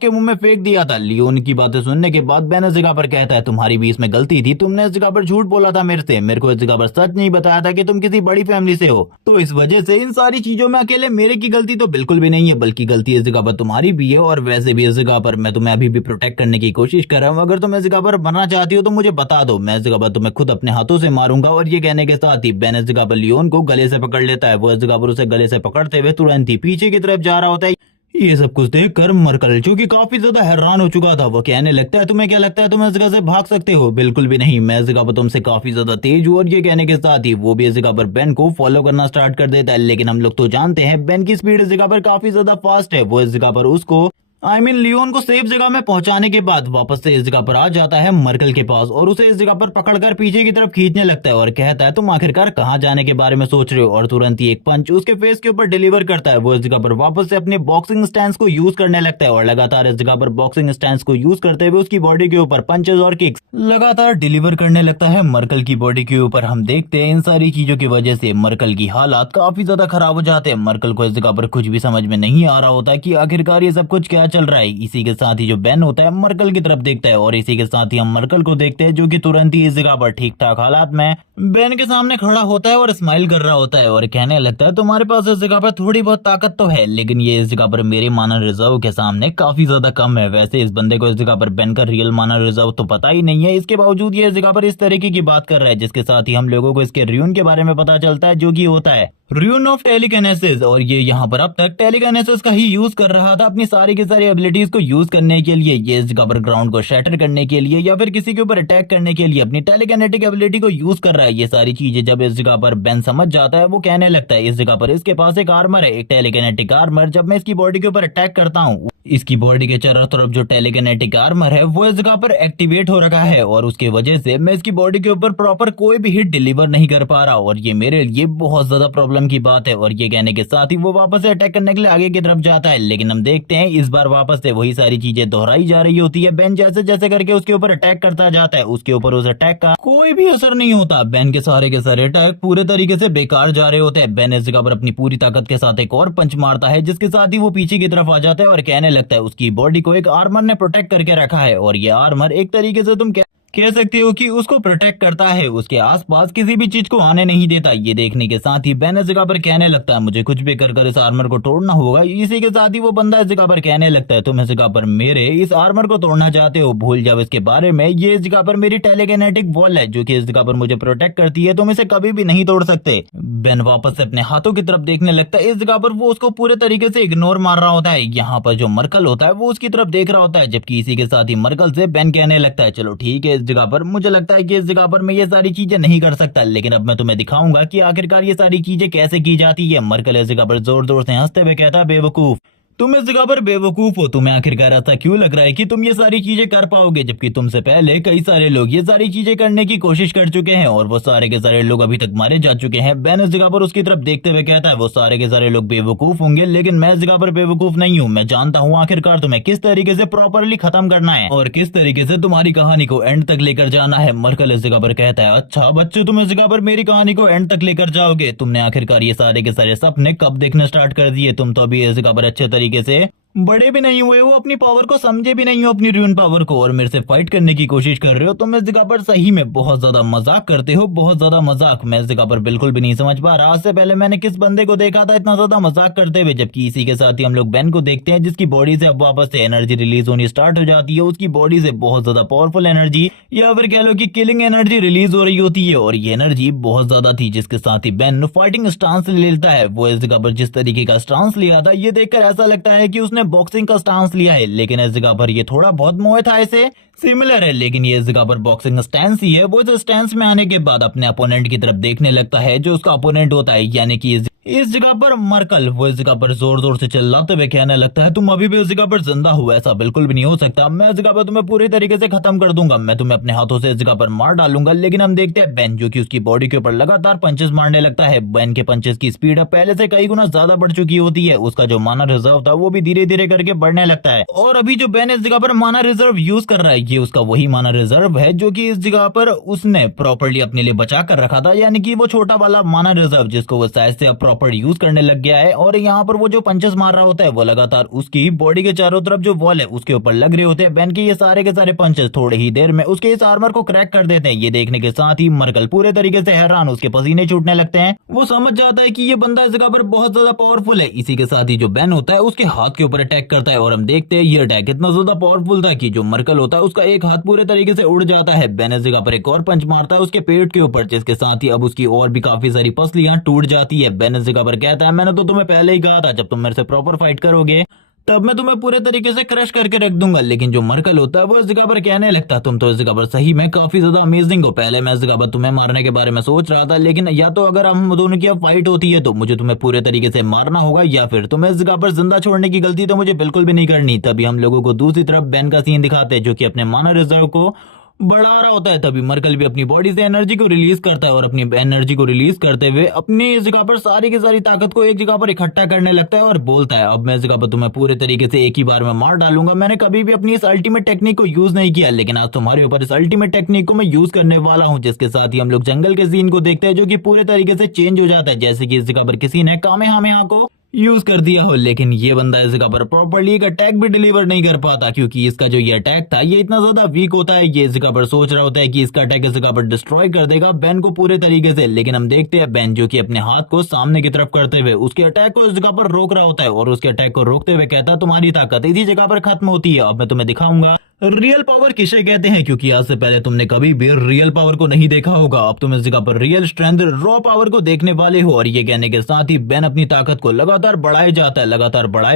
के मुंह में फेंक दिया था। लियोन की बातें सुनने के बाद बेन इस जगह पर कहता है तुम्हारी भी इसमें गलती थी, तुमने इस जगह पर झूठ बोला था मेरे से, मेरे को इस जगह पर सच नहीं बताया था कि तुम किसी बड़ी फैमिली से हो। तो इस वजह से इन सारी चीजों में अकेले मेरे की गलती तो बिल्कुल भी नहीं है, बल्कि गलती इस जगह पर तुम्हारी भी है। और वैसे भी इस जगह पर मैं तुम्हें अभी भी प्रोटेक्ट करने की कोशिश कर रहा हूँ। अगर तुम इस जगह पर मरना चाहती हो तो मुझे बता दो, मैं इस जगह पर तुम्हें खुद अपने हाथों से मारूंगा। और ये कहने के साथ बेन इस जगह पर लियोन को गले से पकड़ लेता है। वो इस जगह पर उसे गले से पकड़ते हुए तुरंत ही पीछे की तरफ जा रहा होता है। ये सब कुछ देखकर मर्कल जो कि काफी ज्यादा हैरान हो चुका था वो कहने लगता है तुम्हें क्या लगता है तुम इस जगह से भाग सकते हो? बिल्कुल भी नहीं, मैं इस जगह पर तुमसे काफी ज्यादा तेज हूँ। और ये कहने के साथ ही वो भी इस जगह पर बेन को फॉलो करना स्टार्ट कर देता है। लेकिन हम लोग तो जानते हैं बेन की स्पीड इस जगह पर काफी ज्यादा फास्ट है। वो इस जगह पर उसको लियोन को सेफ जगह में पहुंचाने के बाद वापस से इस जगह पर आ जाता है मर्कल के पास और उसे इस जगह पर पकड़कर पीछे की तरफ खींचने लगता है और कहता है तुम आखिरकार कहां जाने के बारे में सोच रहे हो? और तुरंत ही एक पंच उसके फेस के ऊपर डिलीवर करता है। वो इस जगह पर वापस से अपने बॉक्सिंग स्टैंस को यूज करने लगता है और लगातार इस जगह पर बॉक्सिंग स्टैंस को यूज करते हुए उसकी बॉडी के ऊपर पंचेस और किक्स लगातार डिलीवर करने लगता है मर्कल की बॉडी के ऊपर। हम देखते हैं इन सारी चीजों की वजह से मर्कल की हालात काफी ज्यादा खराब हो जाते हैं। मर्कल को इस जगह पर कुछ भी समझ में नहीं आ रहा होता कि आखिरकार ये सब कुछ क्या चल रहा है। इसी के साथ ही जो बेन होता है मर्कल की तरफ देखता है और इसी के साथ ही हम मर्कल को देखते हैं जो कि तुरंत ही इस जगह पर ठीक ठाक हालात में बेन के सामने खड़ा होता है और स्माइल कर रहा होता है और कहने लगता है तुम्हारे पास इस जगह पर थोड़ी बहुत ताकत तो है, लेकिन ये इस जगह पर मेरे माना रिजर्व के सामने काफी ज्यादा कम है। वैसे इस बंदे को इस जगह पर बेन का रियल माना रिजर्व तो पता ही नहीं है, इसके बावजूद ये इस जगह पर इस तरीके की बात कर रहा है, जिसके साथ ही हम लोगों को इसके र्यून के बारे में पता चलता है जो कि होता है र्यून ऑफ टेलीकिनेसिस। और ये यहाँ पर अब तक टेलीकिनेसिस का ही यूज कर रहा था अपनी सारी की सारी एबिलिटीज को यूज करने के लिए। ये इस जगह पर ग्राउंड को शैटर करने के लिए या फिर किसी के ऊपर अटैक करने के लिए अपनी टेलीकिनेटिक एबिलिटी को यूज कर रहा है। ये सारी चीजें जब इस जगह पर बेन समझ जाता है वो कहने लगता है इस जगह पर इसके पास एक आर्मर है, एक टेलीकिनेटिक आर्मर। जब मैं इसकी बॉडी के ऊपर अटैक करता हूँ इसकी बॉडी के चारों तरफ जो टेलीकिनेटिक आर्मर है वो इस जगह पर एक्टिवेट हो रखा है और उसके वजह से मैं इसकी बॉडी के ऊपर प्रॉपर कोई भी हिट डिलीवर नहीं कर पा रहा और ये मेरे लिए बहुत ज्यादा प्रॉब्लम की बात है। और ये कहने के साथ ही वो वापस से अटैक करने के लिए आगे की तरफ जाता है, लेकिन हम देखते हैं इस बार वापस से वही सारी चीजें दोहराई जा रही होती है। बेन जैसे जैसे करके उसके ऊपर अटैक करता जाता है उसके ऊपर उस अटैक का कोई भी असर नहीं होता। बेन के सारे अटैक पूरे तरीके से बेकार जा रहे होते हैं। बेन इस जगह पर अपनी पूरी ताकत के साथ एक और पंच मारता है जिसके साथ ही वो पीछे की तरफ आ जाता है और कहने लगता है उसकी बॉडी को एक आर्मर ने प्रोटेक्ट करके रखा है और ये आर्मर एक तरीके से तुम कह सकते हो कि उसको प्रोटेक्ट करता है, उसके आसपास किसी भी चीज को आने नहीं देता। ये देखने के साथ ही बेन इस जगह पर कहने लगता है मुझे कुछ भी कर इस आर्मर को तोड़ना होगा। इसी के साथ ही वो बंदा इस जगह पर कहने लगता है तुम इस जगह पर मेरे इस आर्मर को तोड़ना चाहते हो, भूल जाओ इसके बारे में। ये इस जगह पर मेरी टेलीकिनेटिक वॉल है जो कि इस जगह पर मुझे प्रोटेक्ट करती है, तुम इसे कभी भी नहीं तोड़ सकते। बेन वापस से अपने हाथों की तरफ देखने लगता है। इस जगह पर वो उसको पूरे तरीके से इग्नोर मार रहा होता है। यहाँ पर जो मर्कल होता है वो उसकी तरफ देख रहा होता है, जबकि इसी के साथ ही मर्कल से बेन कहने लगता है चलो ठीक है, इस जगह पर मुझे लगता है कि इस जगह पर मैं ये सारी चीजें नहीं कर सकता, लेकिन अब मैं तुम्हें दिखाऊंगा कि आखिरकार ये सारी चीजें कैसे की जाती है। मर्कल इस जगह पर जोर जोर से हंसते हुए कहता है बेवकूफ, तुम इस जगह पर बेवकूफ हो। तुम्हें आखिरकार ऐसा क्यों लग रहा है कि तुम ये सारी चीजें कर पाओगे, जबकि तुमसे पहले कई सारे लोग ये सारी चीजें करने की कोशिश कर चुके हैं और वो सारे के सारे लोग अभी तक मारे जा चुके हैं। बेन इस जगह पर उसकी तरफ देखते हुए कहता है वो सारे के सारे लोग बेवकूफ होंगे, लेकिन मैं इस जगह पर बेवकूफ नहीं हूँ। मैं जानता हूँ आखिरकार तुम्हें किस तरीके से प्रॉपरली खत्म करना है और किस तरीके से तुम्हारी कहानी को एंड तक लेकर जाना है। मर्कल इस जगह पर कहता है अच्छा बच्चे, तुम इस जगह पर मेरी कहानी को एंड तक लेकर जाओगे। तुमने आखिरकार ये सारे के सारे सपने कब देखना स्टार्ट कर दिए? तुम तो अभी इस जगह पर अच्छे तरीके से बड़े भी नहीं हुए हो, अपनी पावर को समझे भी नहीं हो, अपनी र्यून पावर को, और मेरे से फाइट करने की कोशिश कर रहे हो। तुम इस जगह पर सही में बहुत ज्यादा मजाक करते हो, बहुत ज्यादा मजाक। मैं इस जगह पर बिल्कुल भी नहीं समझ पा रहा आज से पहले मैंने किस बंदे को देखा था इतना ज्यादा मजाक करते हुए। जबकि इसी के साथ ही हम लोग बेन को देखते हैं जिसकी बॉडी से अब वापस से एनर्जी रिलीज होनी स्टार्ट हो जाती है। उसकी बॉडी से बहुत ज्यादा पावरफुल एनर्जी या फिर कह लो कि किलिंग एनर्जी रिलीज हो रही होती है और ये एनर्जी बहुत ज्यादा थी, जिसके साथ ही बेन फाइटिंग स्टांस ले लेता है। वो इस जगह पर जिस तरीके का स्टांस लिया था ये देखकर ऐसा लगता है कि उसने बॉक्सिंग का स्टांस लिया है, लेकिन इस जगह पर ये थोड़ा बहुत मोए था से सिमिलर है, लेकिन ये इस जगह पर बॉक्सिंग स्टैंस ही है। वो इस स्टैंस में आने के बाद अपने अपोनेंट की तरफ देखने लगता है जो उसका अपोनेंट होता है, यानी कि इस जगह पर मर्कल। वो इस जगह पर जोर जोर से चिल्लाते हुए कहने लगता है तुम अभी भी इस जगह पर जिंदा हो, ऐसा बिल्कुल भी नहीं हो सकता। मैं इस जगह पर तुम्हें पूरी तरीके से खत्म कर दूंगा, मैं तुम्हें अपने हाथों से इस जगह पर मार डालूंगा। लेकिन हम देखते हैं बेन जो कि उसकी बॉडी के ऊपर लगातार पंचेस मारने लगता है। बेन के पंचेस की स्पीड अब पहले से कई गुना ज्यादा बढ़ चुकी होती है। उसका जो माना रिजर्व था वो भी धीरे धीरे करके बढ़ने लगता है और अभी जो बेन इस जगह पर माना रिजर्व यूज कर रहा है ये उसका वही माना रिजर्व है जो कि इस जगह पर उसने प्रॉपर्ली अपने लिए बचा कर रखा था, यानी कि वो छोटा वाला माना रिजर्व जिसको वो शायद से अब प्रॉपर यूज करने लग गया है। और यहाँ पर वो जो पंचेस मार रहा होता है वो लगातार उसकी बॉडी के चारों तरफ जो वॉल है उसके ऊपर लग रहे होते हैं। बेन के ये सारे के सारे पंचेस थोड़े ही देर में उसके इस आर्मर को क्रैक कर देते हैं। ये देखने के साथ ही मर्कल पूरे तरीके से हैरान, उसके पसीने छूटने लगते हैं। वो समझ जाता है कि ये बंदा इस जगह पर बहुत ज्यादा पावरफुल है। इसी के साथ ही जो बेन होता है उसके हाथ के ऊपर अटैक करता है और हम देखते हैं ये अटैक इतना ज्यादा पावरफुल था कि जो मर्कल होता है उसका एक हाथ पूरे तरीके से उड़ जाता है। बेन इस जगह पर एक और पंच मारता है उसके पेट के ऊपर, जिसके साथ ही अब उसकी और भी काफी सारी पसलियां टूट जाती है। बेन इस जगह पर कहता है मैंने तो तुम्हें पहले ही कहा था जब तुम मेरे से प्रॉपर फाइट करोगे तब मैं तुम्हें पूरे तरीके से क्रश करके रख दूंगा। लेकिन जो मर्कल होता है वो इस जगह पर कहने लगता तुम तो इस जगह पर सही में काफी ज्यादा अमेजिंग हो। पहले मैं इस जगह पर तुम्हें मारने के बारे में सोच रहा था, लेकिन या तो अगर हम दोनों की अब फाइट होती है तो मुझे तुम्हें पूरे तरीके से मारना होगा या फिर तुम्हें इस जगह पर जिंदा छोड़ने की गलती तो मुझे बिल्कुल भी नहीं करनी। तभी हम लोगों को दूसरी तरफ बेन का सीन दिखाते हैं जो कि अपने माना रिजर्व को बढ़ा रहा होता है। तभी मर्कल भी अपनी बॉडी से एनर्जी को रिलीज करता है और अपनी एनर्जी को रिलीज करते हुए अपनी इस जगह पर सारी की सारी ताकत को एक जगह पर इकट्ठा करने लगता है और बोलता है अब मैं इस जगह पर तुम्हें पूरे तरीके से एक ही बार में मार डालूंगा। मैंने कभी भी अपनी इस अल्टीमेट टेक्निक को यूज नहीं किया, लेकिन आज तुम्हारे ऊपर इस अल्टीमेट टेक्निक को मैं यूज करने वाला हूँ। जिसके साथ ही हम लोग जंगल के सीन को देखते हैं जो कि पूरे तरीके से चेंज हो जाता है, जैसे कि इस जगह पर किसी ने कामेहामेहा को यूज कर दिया हो। लेकिन ये बंदा इस जगह पर प्रॉपर्ली एक अटैक भी डिलीवर नहीं कर पाता क्योंकि इसका जो ये अटैक था ये इतना ज्यादा वीक होता है। ये इस जगह पर सोच रहा होता है कि इसका अटैक इस जगह पर डिस्ट्रॉय कर देगा बेन को पूरे तरीके से, लेकिन हम देखते हैं बेन जो कि अपने हाथ को सामने की तरफ करते हुए उसके अटैक को इस जगह पर रोक रहा होता है और उसके अटैक को रोकते हुए कहता है तुम्हारी ताकत इसी जगह पर खत्म होती है, अब मैं तुम्हें दिखाऊंगा रियल पावर किसे कहते हैं, क्योंकि आज से पहले तुमने कभी भी रियल पावर को नहीं देखा होगा। अब तुम इस जगह पर रियल स्ट्रेंथ रॉ पावर को देखने वाले हो। और ये कहने के साथ ही बेन अपनी ताकत को लगातार बढ़ाए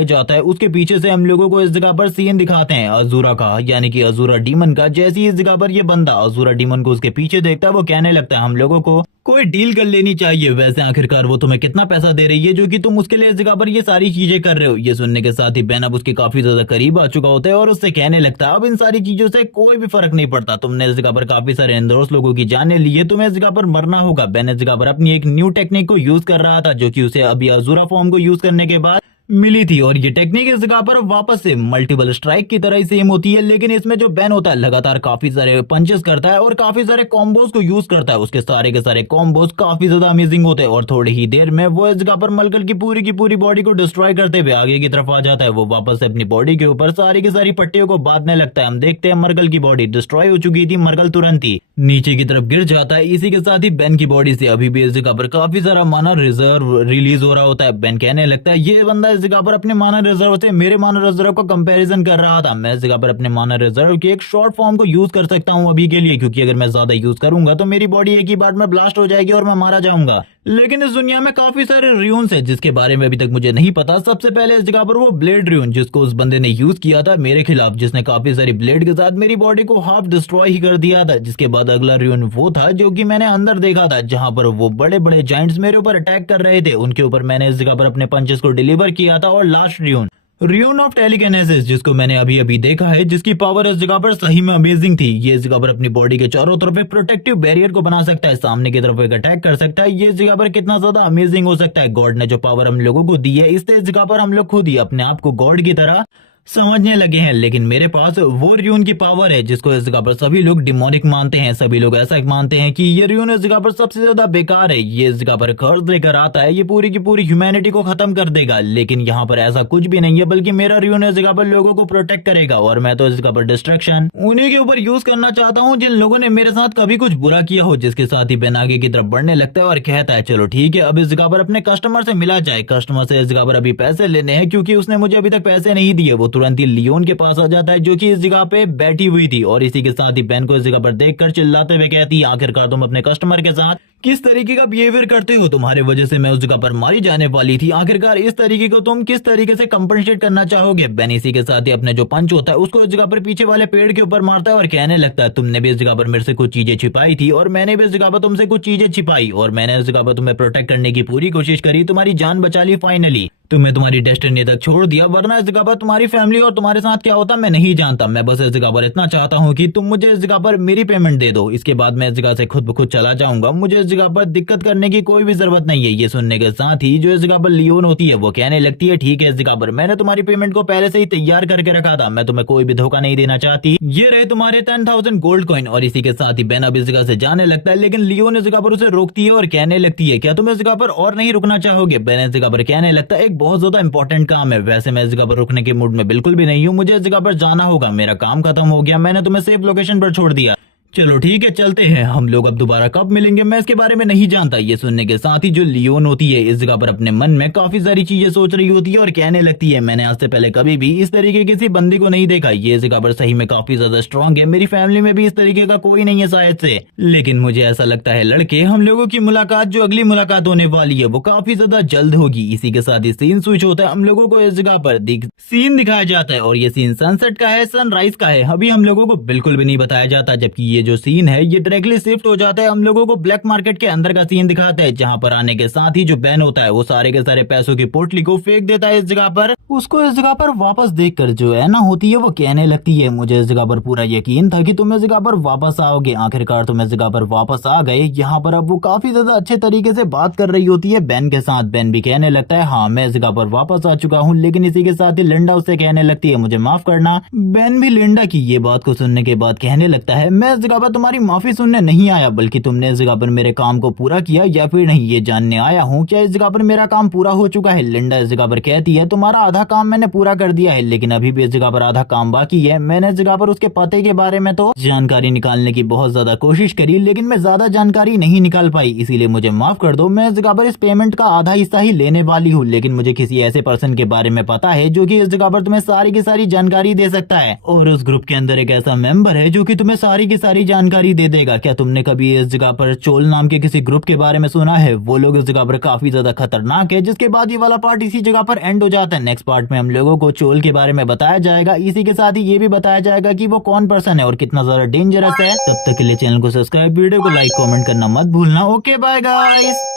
जाता है। उसके पीछे से हम लोगों को इस जगह पर सीन दिखाते हैं अजूरा का, यानी कि अजूरा डीमन का। जैसे ही इस जगह पर ये बंदा अजूरा डीमन को उसके पीछे देखता है वो कहने लगता है हम लोगों को कोई डील कर लेनी चाहिए। वैसे आखिरकार वो तुम्हें कितना पैसा दे रही है जो कि तुम उसके लिए इस जगह पर ये सारी चीजें कर रहे हो। ये सुनने के साथ ही बेन अब उसके काफी ज्यादा करीब आ चुका होता है और उससे कहने लगता है अब इन सारी चीजों से कोई भी फर्क नहीं पड़ता। तुमने इस जगह पर काफी सारे निर्दोष लोगों की जानें ली है, तुम्हें इस जगह पर मरना होगा। बेन इस जगह पर अपनी एक न्यू टेक्निक को यूज कर रहा था जो कि उसे अभी अजूरा फॉर्म को यूज करने के बाद मिली थी और ये टेक्निक इस जगह पर वापस से मल्टीपल स्ट्राइक की तरह ही सेम होती है, लेकिन इसमें जो बेन होता है लगातार काफी सारे पंचेस करता है और काफी सारे कॉम्बोज को यूज करता है। उसके सारे के सारे कॉम्बोज काफी ज्यादा अमेजिंग होते हैं और थोड़ी ही देर में वो इस जगह पर मलकल की पूरी बॉडी को डिस्ट्रॉय करते हुए आगे की तरफ आ जाता है। वो वापस से अपनी बॉडी के ऊपर सारी की सारी पट्टियों को बांधने लगता है। हम देखते हैं मर्कल की बॉडी डिस्ट्रॉय हो चुकी थी, मर्कल तुरंत ही नीचे की तरफ गिर जाता है। इसी के साथ ही बेन की बॉडी से अभी भी इस जगह पर काफी सारा माना रिजर्व रिलीज हो रहा होता है। बेन कहने लगता है ये बंदा इस जगह पर अपने माना रिजर्व से मेरे माना रिजर्व का कंपैरिजन कर रहा था। मैं इस जगह पर अपने माना रिजर्व की एक शॉर्ट फॉर्म को यूज कर सकता हूं अभी के लिए, क्योंकि अगर मैं ज्यादा यूज करूंगा तो मेरी बॉडी एक ही बार में ब्लास्ट हो जाएगी और मैं मारा जाऊंगा। लेकिन इस दुनिया में काफी सारे र्यून्स हैं जिसके बारे में अभी तक मुझे नहीं पता। सबसे पहले इस जगह पर वो ब्लेड र्यून जिसको उस बंदे ने यूज किया था मेरे खिलाफ, जिसने काफी सारी ब्लेड के साथ मेरी बॉडी को हाफ डिस्ट्रॉय ही कर दिया था। जिसके बाद अगला र्यून वो था जो कि मैंने अंदर देखा था जहां पर वो बड़े बड़े जाइंट्स मेरे ऊपर अटैक कर रहे थे, उनके ऊपर मैंने इस जगह पर अपने पंचेस को डिलीवर किया था। और last ruin rayon of telekinesis, जिसको मैंने अभी अभी देखा है, जिसकी पावर इस जगह पर सही में अमेजिंग थी। ये इस जगह पर अपनी बॉडी के चारों तरफ एक प्रोटेक्टिव बैरियर को बना सकता है, सामने की तरफ एक अटैक कर सकता है। ये इस जगह पर कितना ज्यादा अमेजिंग हो सकता है। गॉड ने जो पावर हम लोगों को दी है, इससे इस जगह पर हम लोग खुद ही अपने आप को गॉड की तरह समझने लगे हैं। लेकिन मेरे पास वो रियून की पावर है जिसको इस जगह पर सभी लोग डिमोनिक मानते हैं। सभी लोग ऐसा मानते हैं कि ये रियून इस जगह पर सबसे ज्यादा बेकार है। ये इस जगह पर कर्ज लेकर आता है, ये पूरी की पूरी ह्यूमैनिटी को खत्म कर देगा। लेकिन यहाँ पर ऐसा कुछ भी नहीं है, बल्कि मेरा रियून इस जगह पर लोगों को प्रोटेक्ट करेगा। और मैं तो इस जगह पर डिस्ट्रक्शन उन्हीं के ऊपर यूज करना चाहता हूँ जिन लोगों ने मेरे साथ कभी कुछ बुरा किया हो। जिसके साथ ही बेन आगे की तरफ बढ़ने लगता है और कहता है, चलो ठीक है, अब इस जगह पर अपने कस्टमर से मिला जाए। कस्टमर से इस जगह पर अभी पैसे लेने हैं, क्योंकि उसने मुझे अभी तक पैसे नहीं दिए। वो तुरंत ही लियोन के पास आ जाता है, जो कि इस जगह पे बैठी हुई थी। और इसी के साथ ही बेन को इस जगह पर देखकर चिल्लाते हुए कहती है, आखिरकार तुम अपने कस्टमर के साथ किस तरीके का बिहेवियर करते हो? तुम्हारे वजह से मैं उस जगह पर मारी जाने वाली थी। आखिरकार इस तरीके को तुम किस तरीके से कंपनसेट करना चाहोगे? बेन इसी के साथ ही अपने जो पंच होता है उसको इस जगह पर पीछे वाले पेड़ के ऊपर मारता है और कहने लगता है, तुमने भी इस जगह पर मेरे से कुछ चीजें छिपाई थी और मैंने भी इस जगह पर तुमसे कुछ चीजें छिपाई, और मैंने इस जगह पर तुम्हें प्रोटेक्ट करने की पूरी कोशिश करी, तुम्हारी जान बचा ली। फाइनली तुम्हें तुम्हारी डेस्टिनी तक छोड़ दिया, वरना इस जगह पर तुम्हारी फैमिली और तुम्हारे साथ क्या होता मैं नहीं जानता। मैं बस इस जगह पर इतना चाहता हूँ कि तुम मुझे इस जगह पर मेरी पेमेंट दे दो, इसके बाद मैं इस जगह से खुद ब खुद चला जाऊंगा। मुझे इस जगह पर दिक्कत करने की कोई भी जरूरत नहीं है। ये सुनने के साथ ही जो इस जगह पर लियोन होती है वो कहने लगती है, ठीक है, इस जगह पर मैंने तुम्हारी पेमेंट को पहले से ही तैयार करके रखा था, मैं तुम्हें कोई भी धोखा नहीं देना चाहती। ये रहे तुम्हारे 10,000 गोल्ड कॉइन। और इसी के साथ ही बेन अब इस जगह से जाने लगता है, लेकिन लियोन इस जगह पर उसे रोकती है और कहने लगती है, क्या तुम इस जगह पर और नहीं रुकना चाहोगे? बेन इस जगह पर कहने लगता है, एक बहुत ज्यादा इंपॉर्टेंट काम है। वैसे मैं इस जगह पर रुकने के मूड में बिल्कुल भी नहीं हूँ, मुझे इस जगह पर जाना होगा, मेरा काम खत्म हो गया, मैंने तुम्हें सेफ लोकेशन पर छोड़ दिया। चलो ठीक है, चलते हैं, हम लोग अब दोबारा कब मिलेंगे मैं इसके बारे में नहीं जानता। ये सुनने के साथ ही जो लियोन होती है इस जगह पर अपने मन में काफी सारी चीजें सोच रही होती है और कहने लगती है, मैंने आज से पहले कभी भी इस तरीके किसी बंदी को नहीं देखा। ये इस जगह पर सही में काफी ज्यादा स्ट्रांग है, मेरी फैमिली में भी इस तरीके का कोई नहीं है शायद से। लेकिन मुझे ऐसा लगता है लड़के, हम लोगों की मुलाकात, जो अगली मुलाकात होने वाली है, वो काफी ज्यादा जल्द होगी। इसी के साथ ही सीन स्विच होता है, हम लोगों को इस जगह पर सीन दिखाया जाता है और ये सीन सनसेट का है, सनराइज का है, अभी हम लोगों को बिल्कुल भी नहीं बताया जाता। जबकि ये जो सीन है ये डायरेक्टली शिफ्ट हो जाता है, हम लोगों को ब्लैक मार्केट के अंदर का सीन दिखाता है, जहां पर आने के साथ ही जो बैन होता है वो सारे के सारे पैसों की पोटली को फेंक देता है इस जगह पर। उसको इस जगह पर वापस देखकर जो है ना होती है वो कहने लगती है, मुझे इस जगह पर पूरा यकीन था कि तुम इस जगह पर वापस आओगे, आखिरकार तुम इस जगह पर वापस आ गए। यहाँ पर अब वो काफी ज्यादा अच्छे तरीके से बात कर रही होती है बैन के साथ। बैन भी कहने लगता है, हाँ मैं इस जगह पर वापस आ चुका हूँ। लेकिन इसी के साथ ही लिंडा उससे कहने लगती है, मुझे माफ करना। बैन भी लिंडा की ये बात को सुनने के बाद कहने लगता है, मैं इस जगह पर तुम्हारी माफी सुनने नहीं आया, बल्कि तुमने इस जगह पर मेरे काम को पूरा किया या फिर नहीं, ये जानने आया हूँ क्या इस जगह पर मेरा काम पूरा हो चुका है। लिंडा इस जगह पर कहती है, तुम्हारा आधा काम मैंने पूरा कर दिया है, लेकिन अभी भी इस जगह पर आधा काम बाकी है। मैंने इस जगह पर उसके पते के बारे में तो जानकारी निकालने की बहुत ज्यादा कोशिश करी, लेकिन मैं ज्यादा जानकारी नहीं निकाल पाई, इसीलिए मुझे माफ कर दो। मैं इस जगह पर इस पेमेंट का आधा हिस्सा ही लेने वाली हूँ, लेकिन मुझे किसी ऐसे पर्सन के बारे में पता है जो कि इस जगह पर तुम्हें सारी की सारी जानकारी दे सकता है, और उस ग्रुप के अंदर एक ऐसा मेंबर है जो कि तुम्हें सारी की सारी जानकारी दे देगा। क्या तुमने कभी इस जगह पर चोल नाम के किसी ग्रुप के बारे में सुना है? वो लोग इस जगह पर काफी ज्यादा खतरनाक है। जिसके बाद ये वाला पार्ट इसी जगह पर एंड हो जाता है। नेक्स्ट पार्ट में हम लोगों को चोल के बारे में बताया जाएगा, इसी के साथ ही ये भी बताया जाएगा कि वो कौन पर्सन है और कितना ज्यादा डेंजरस है। तब तक के लिए चैनल को सब्सक्राइब, वीडियो को लाइक, कमेंट करना मत भूलना। Okay bye guys.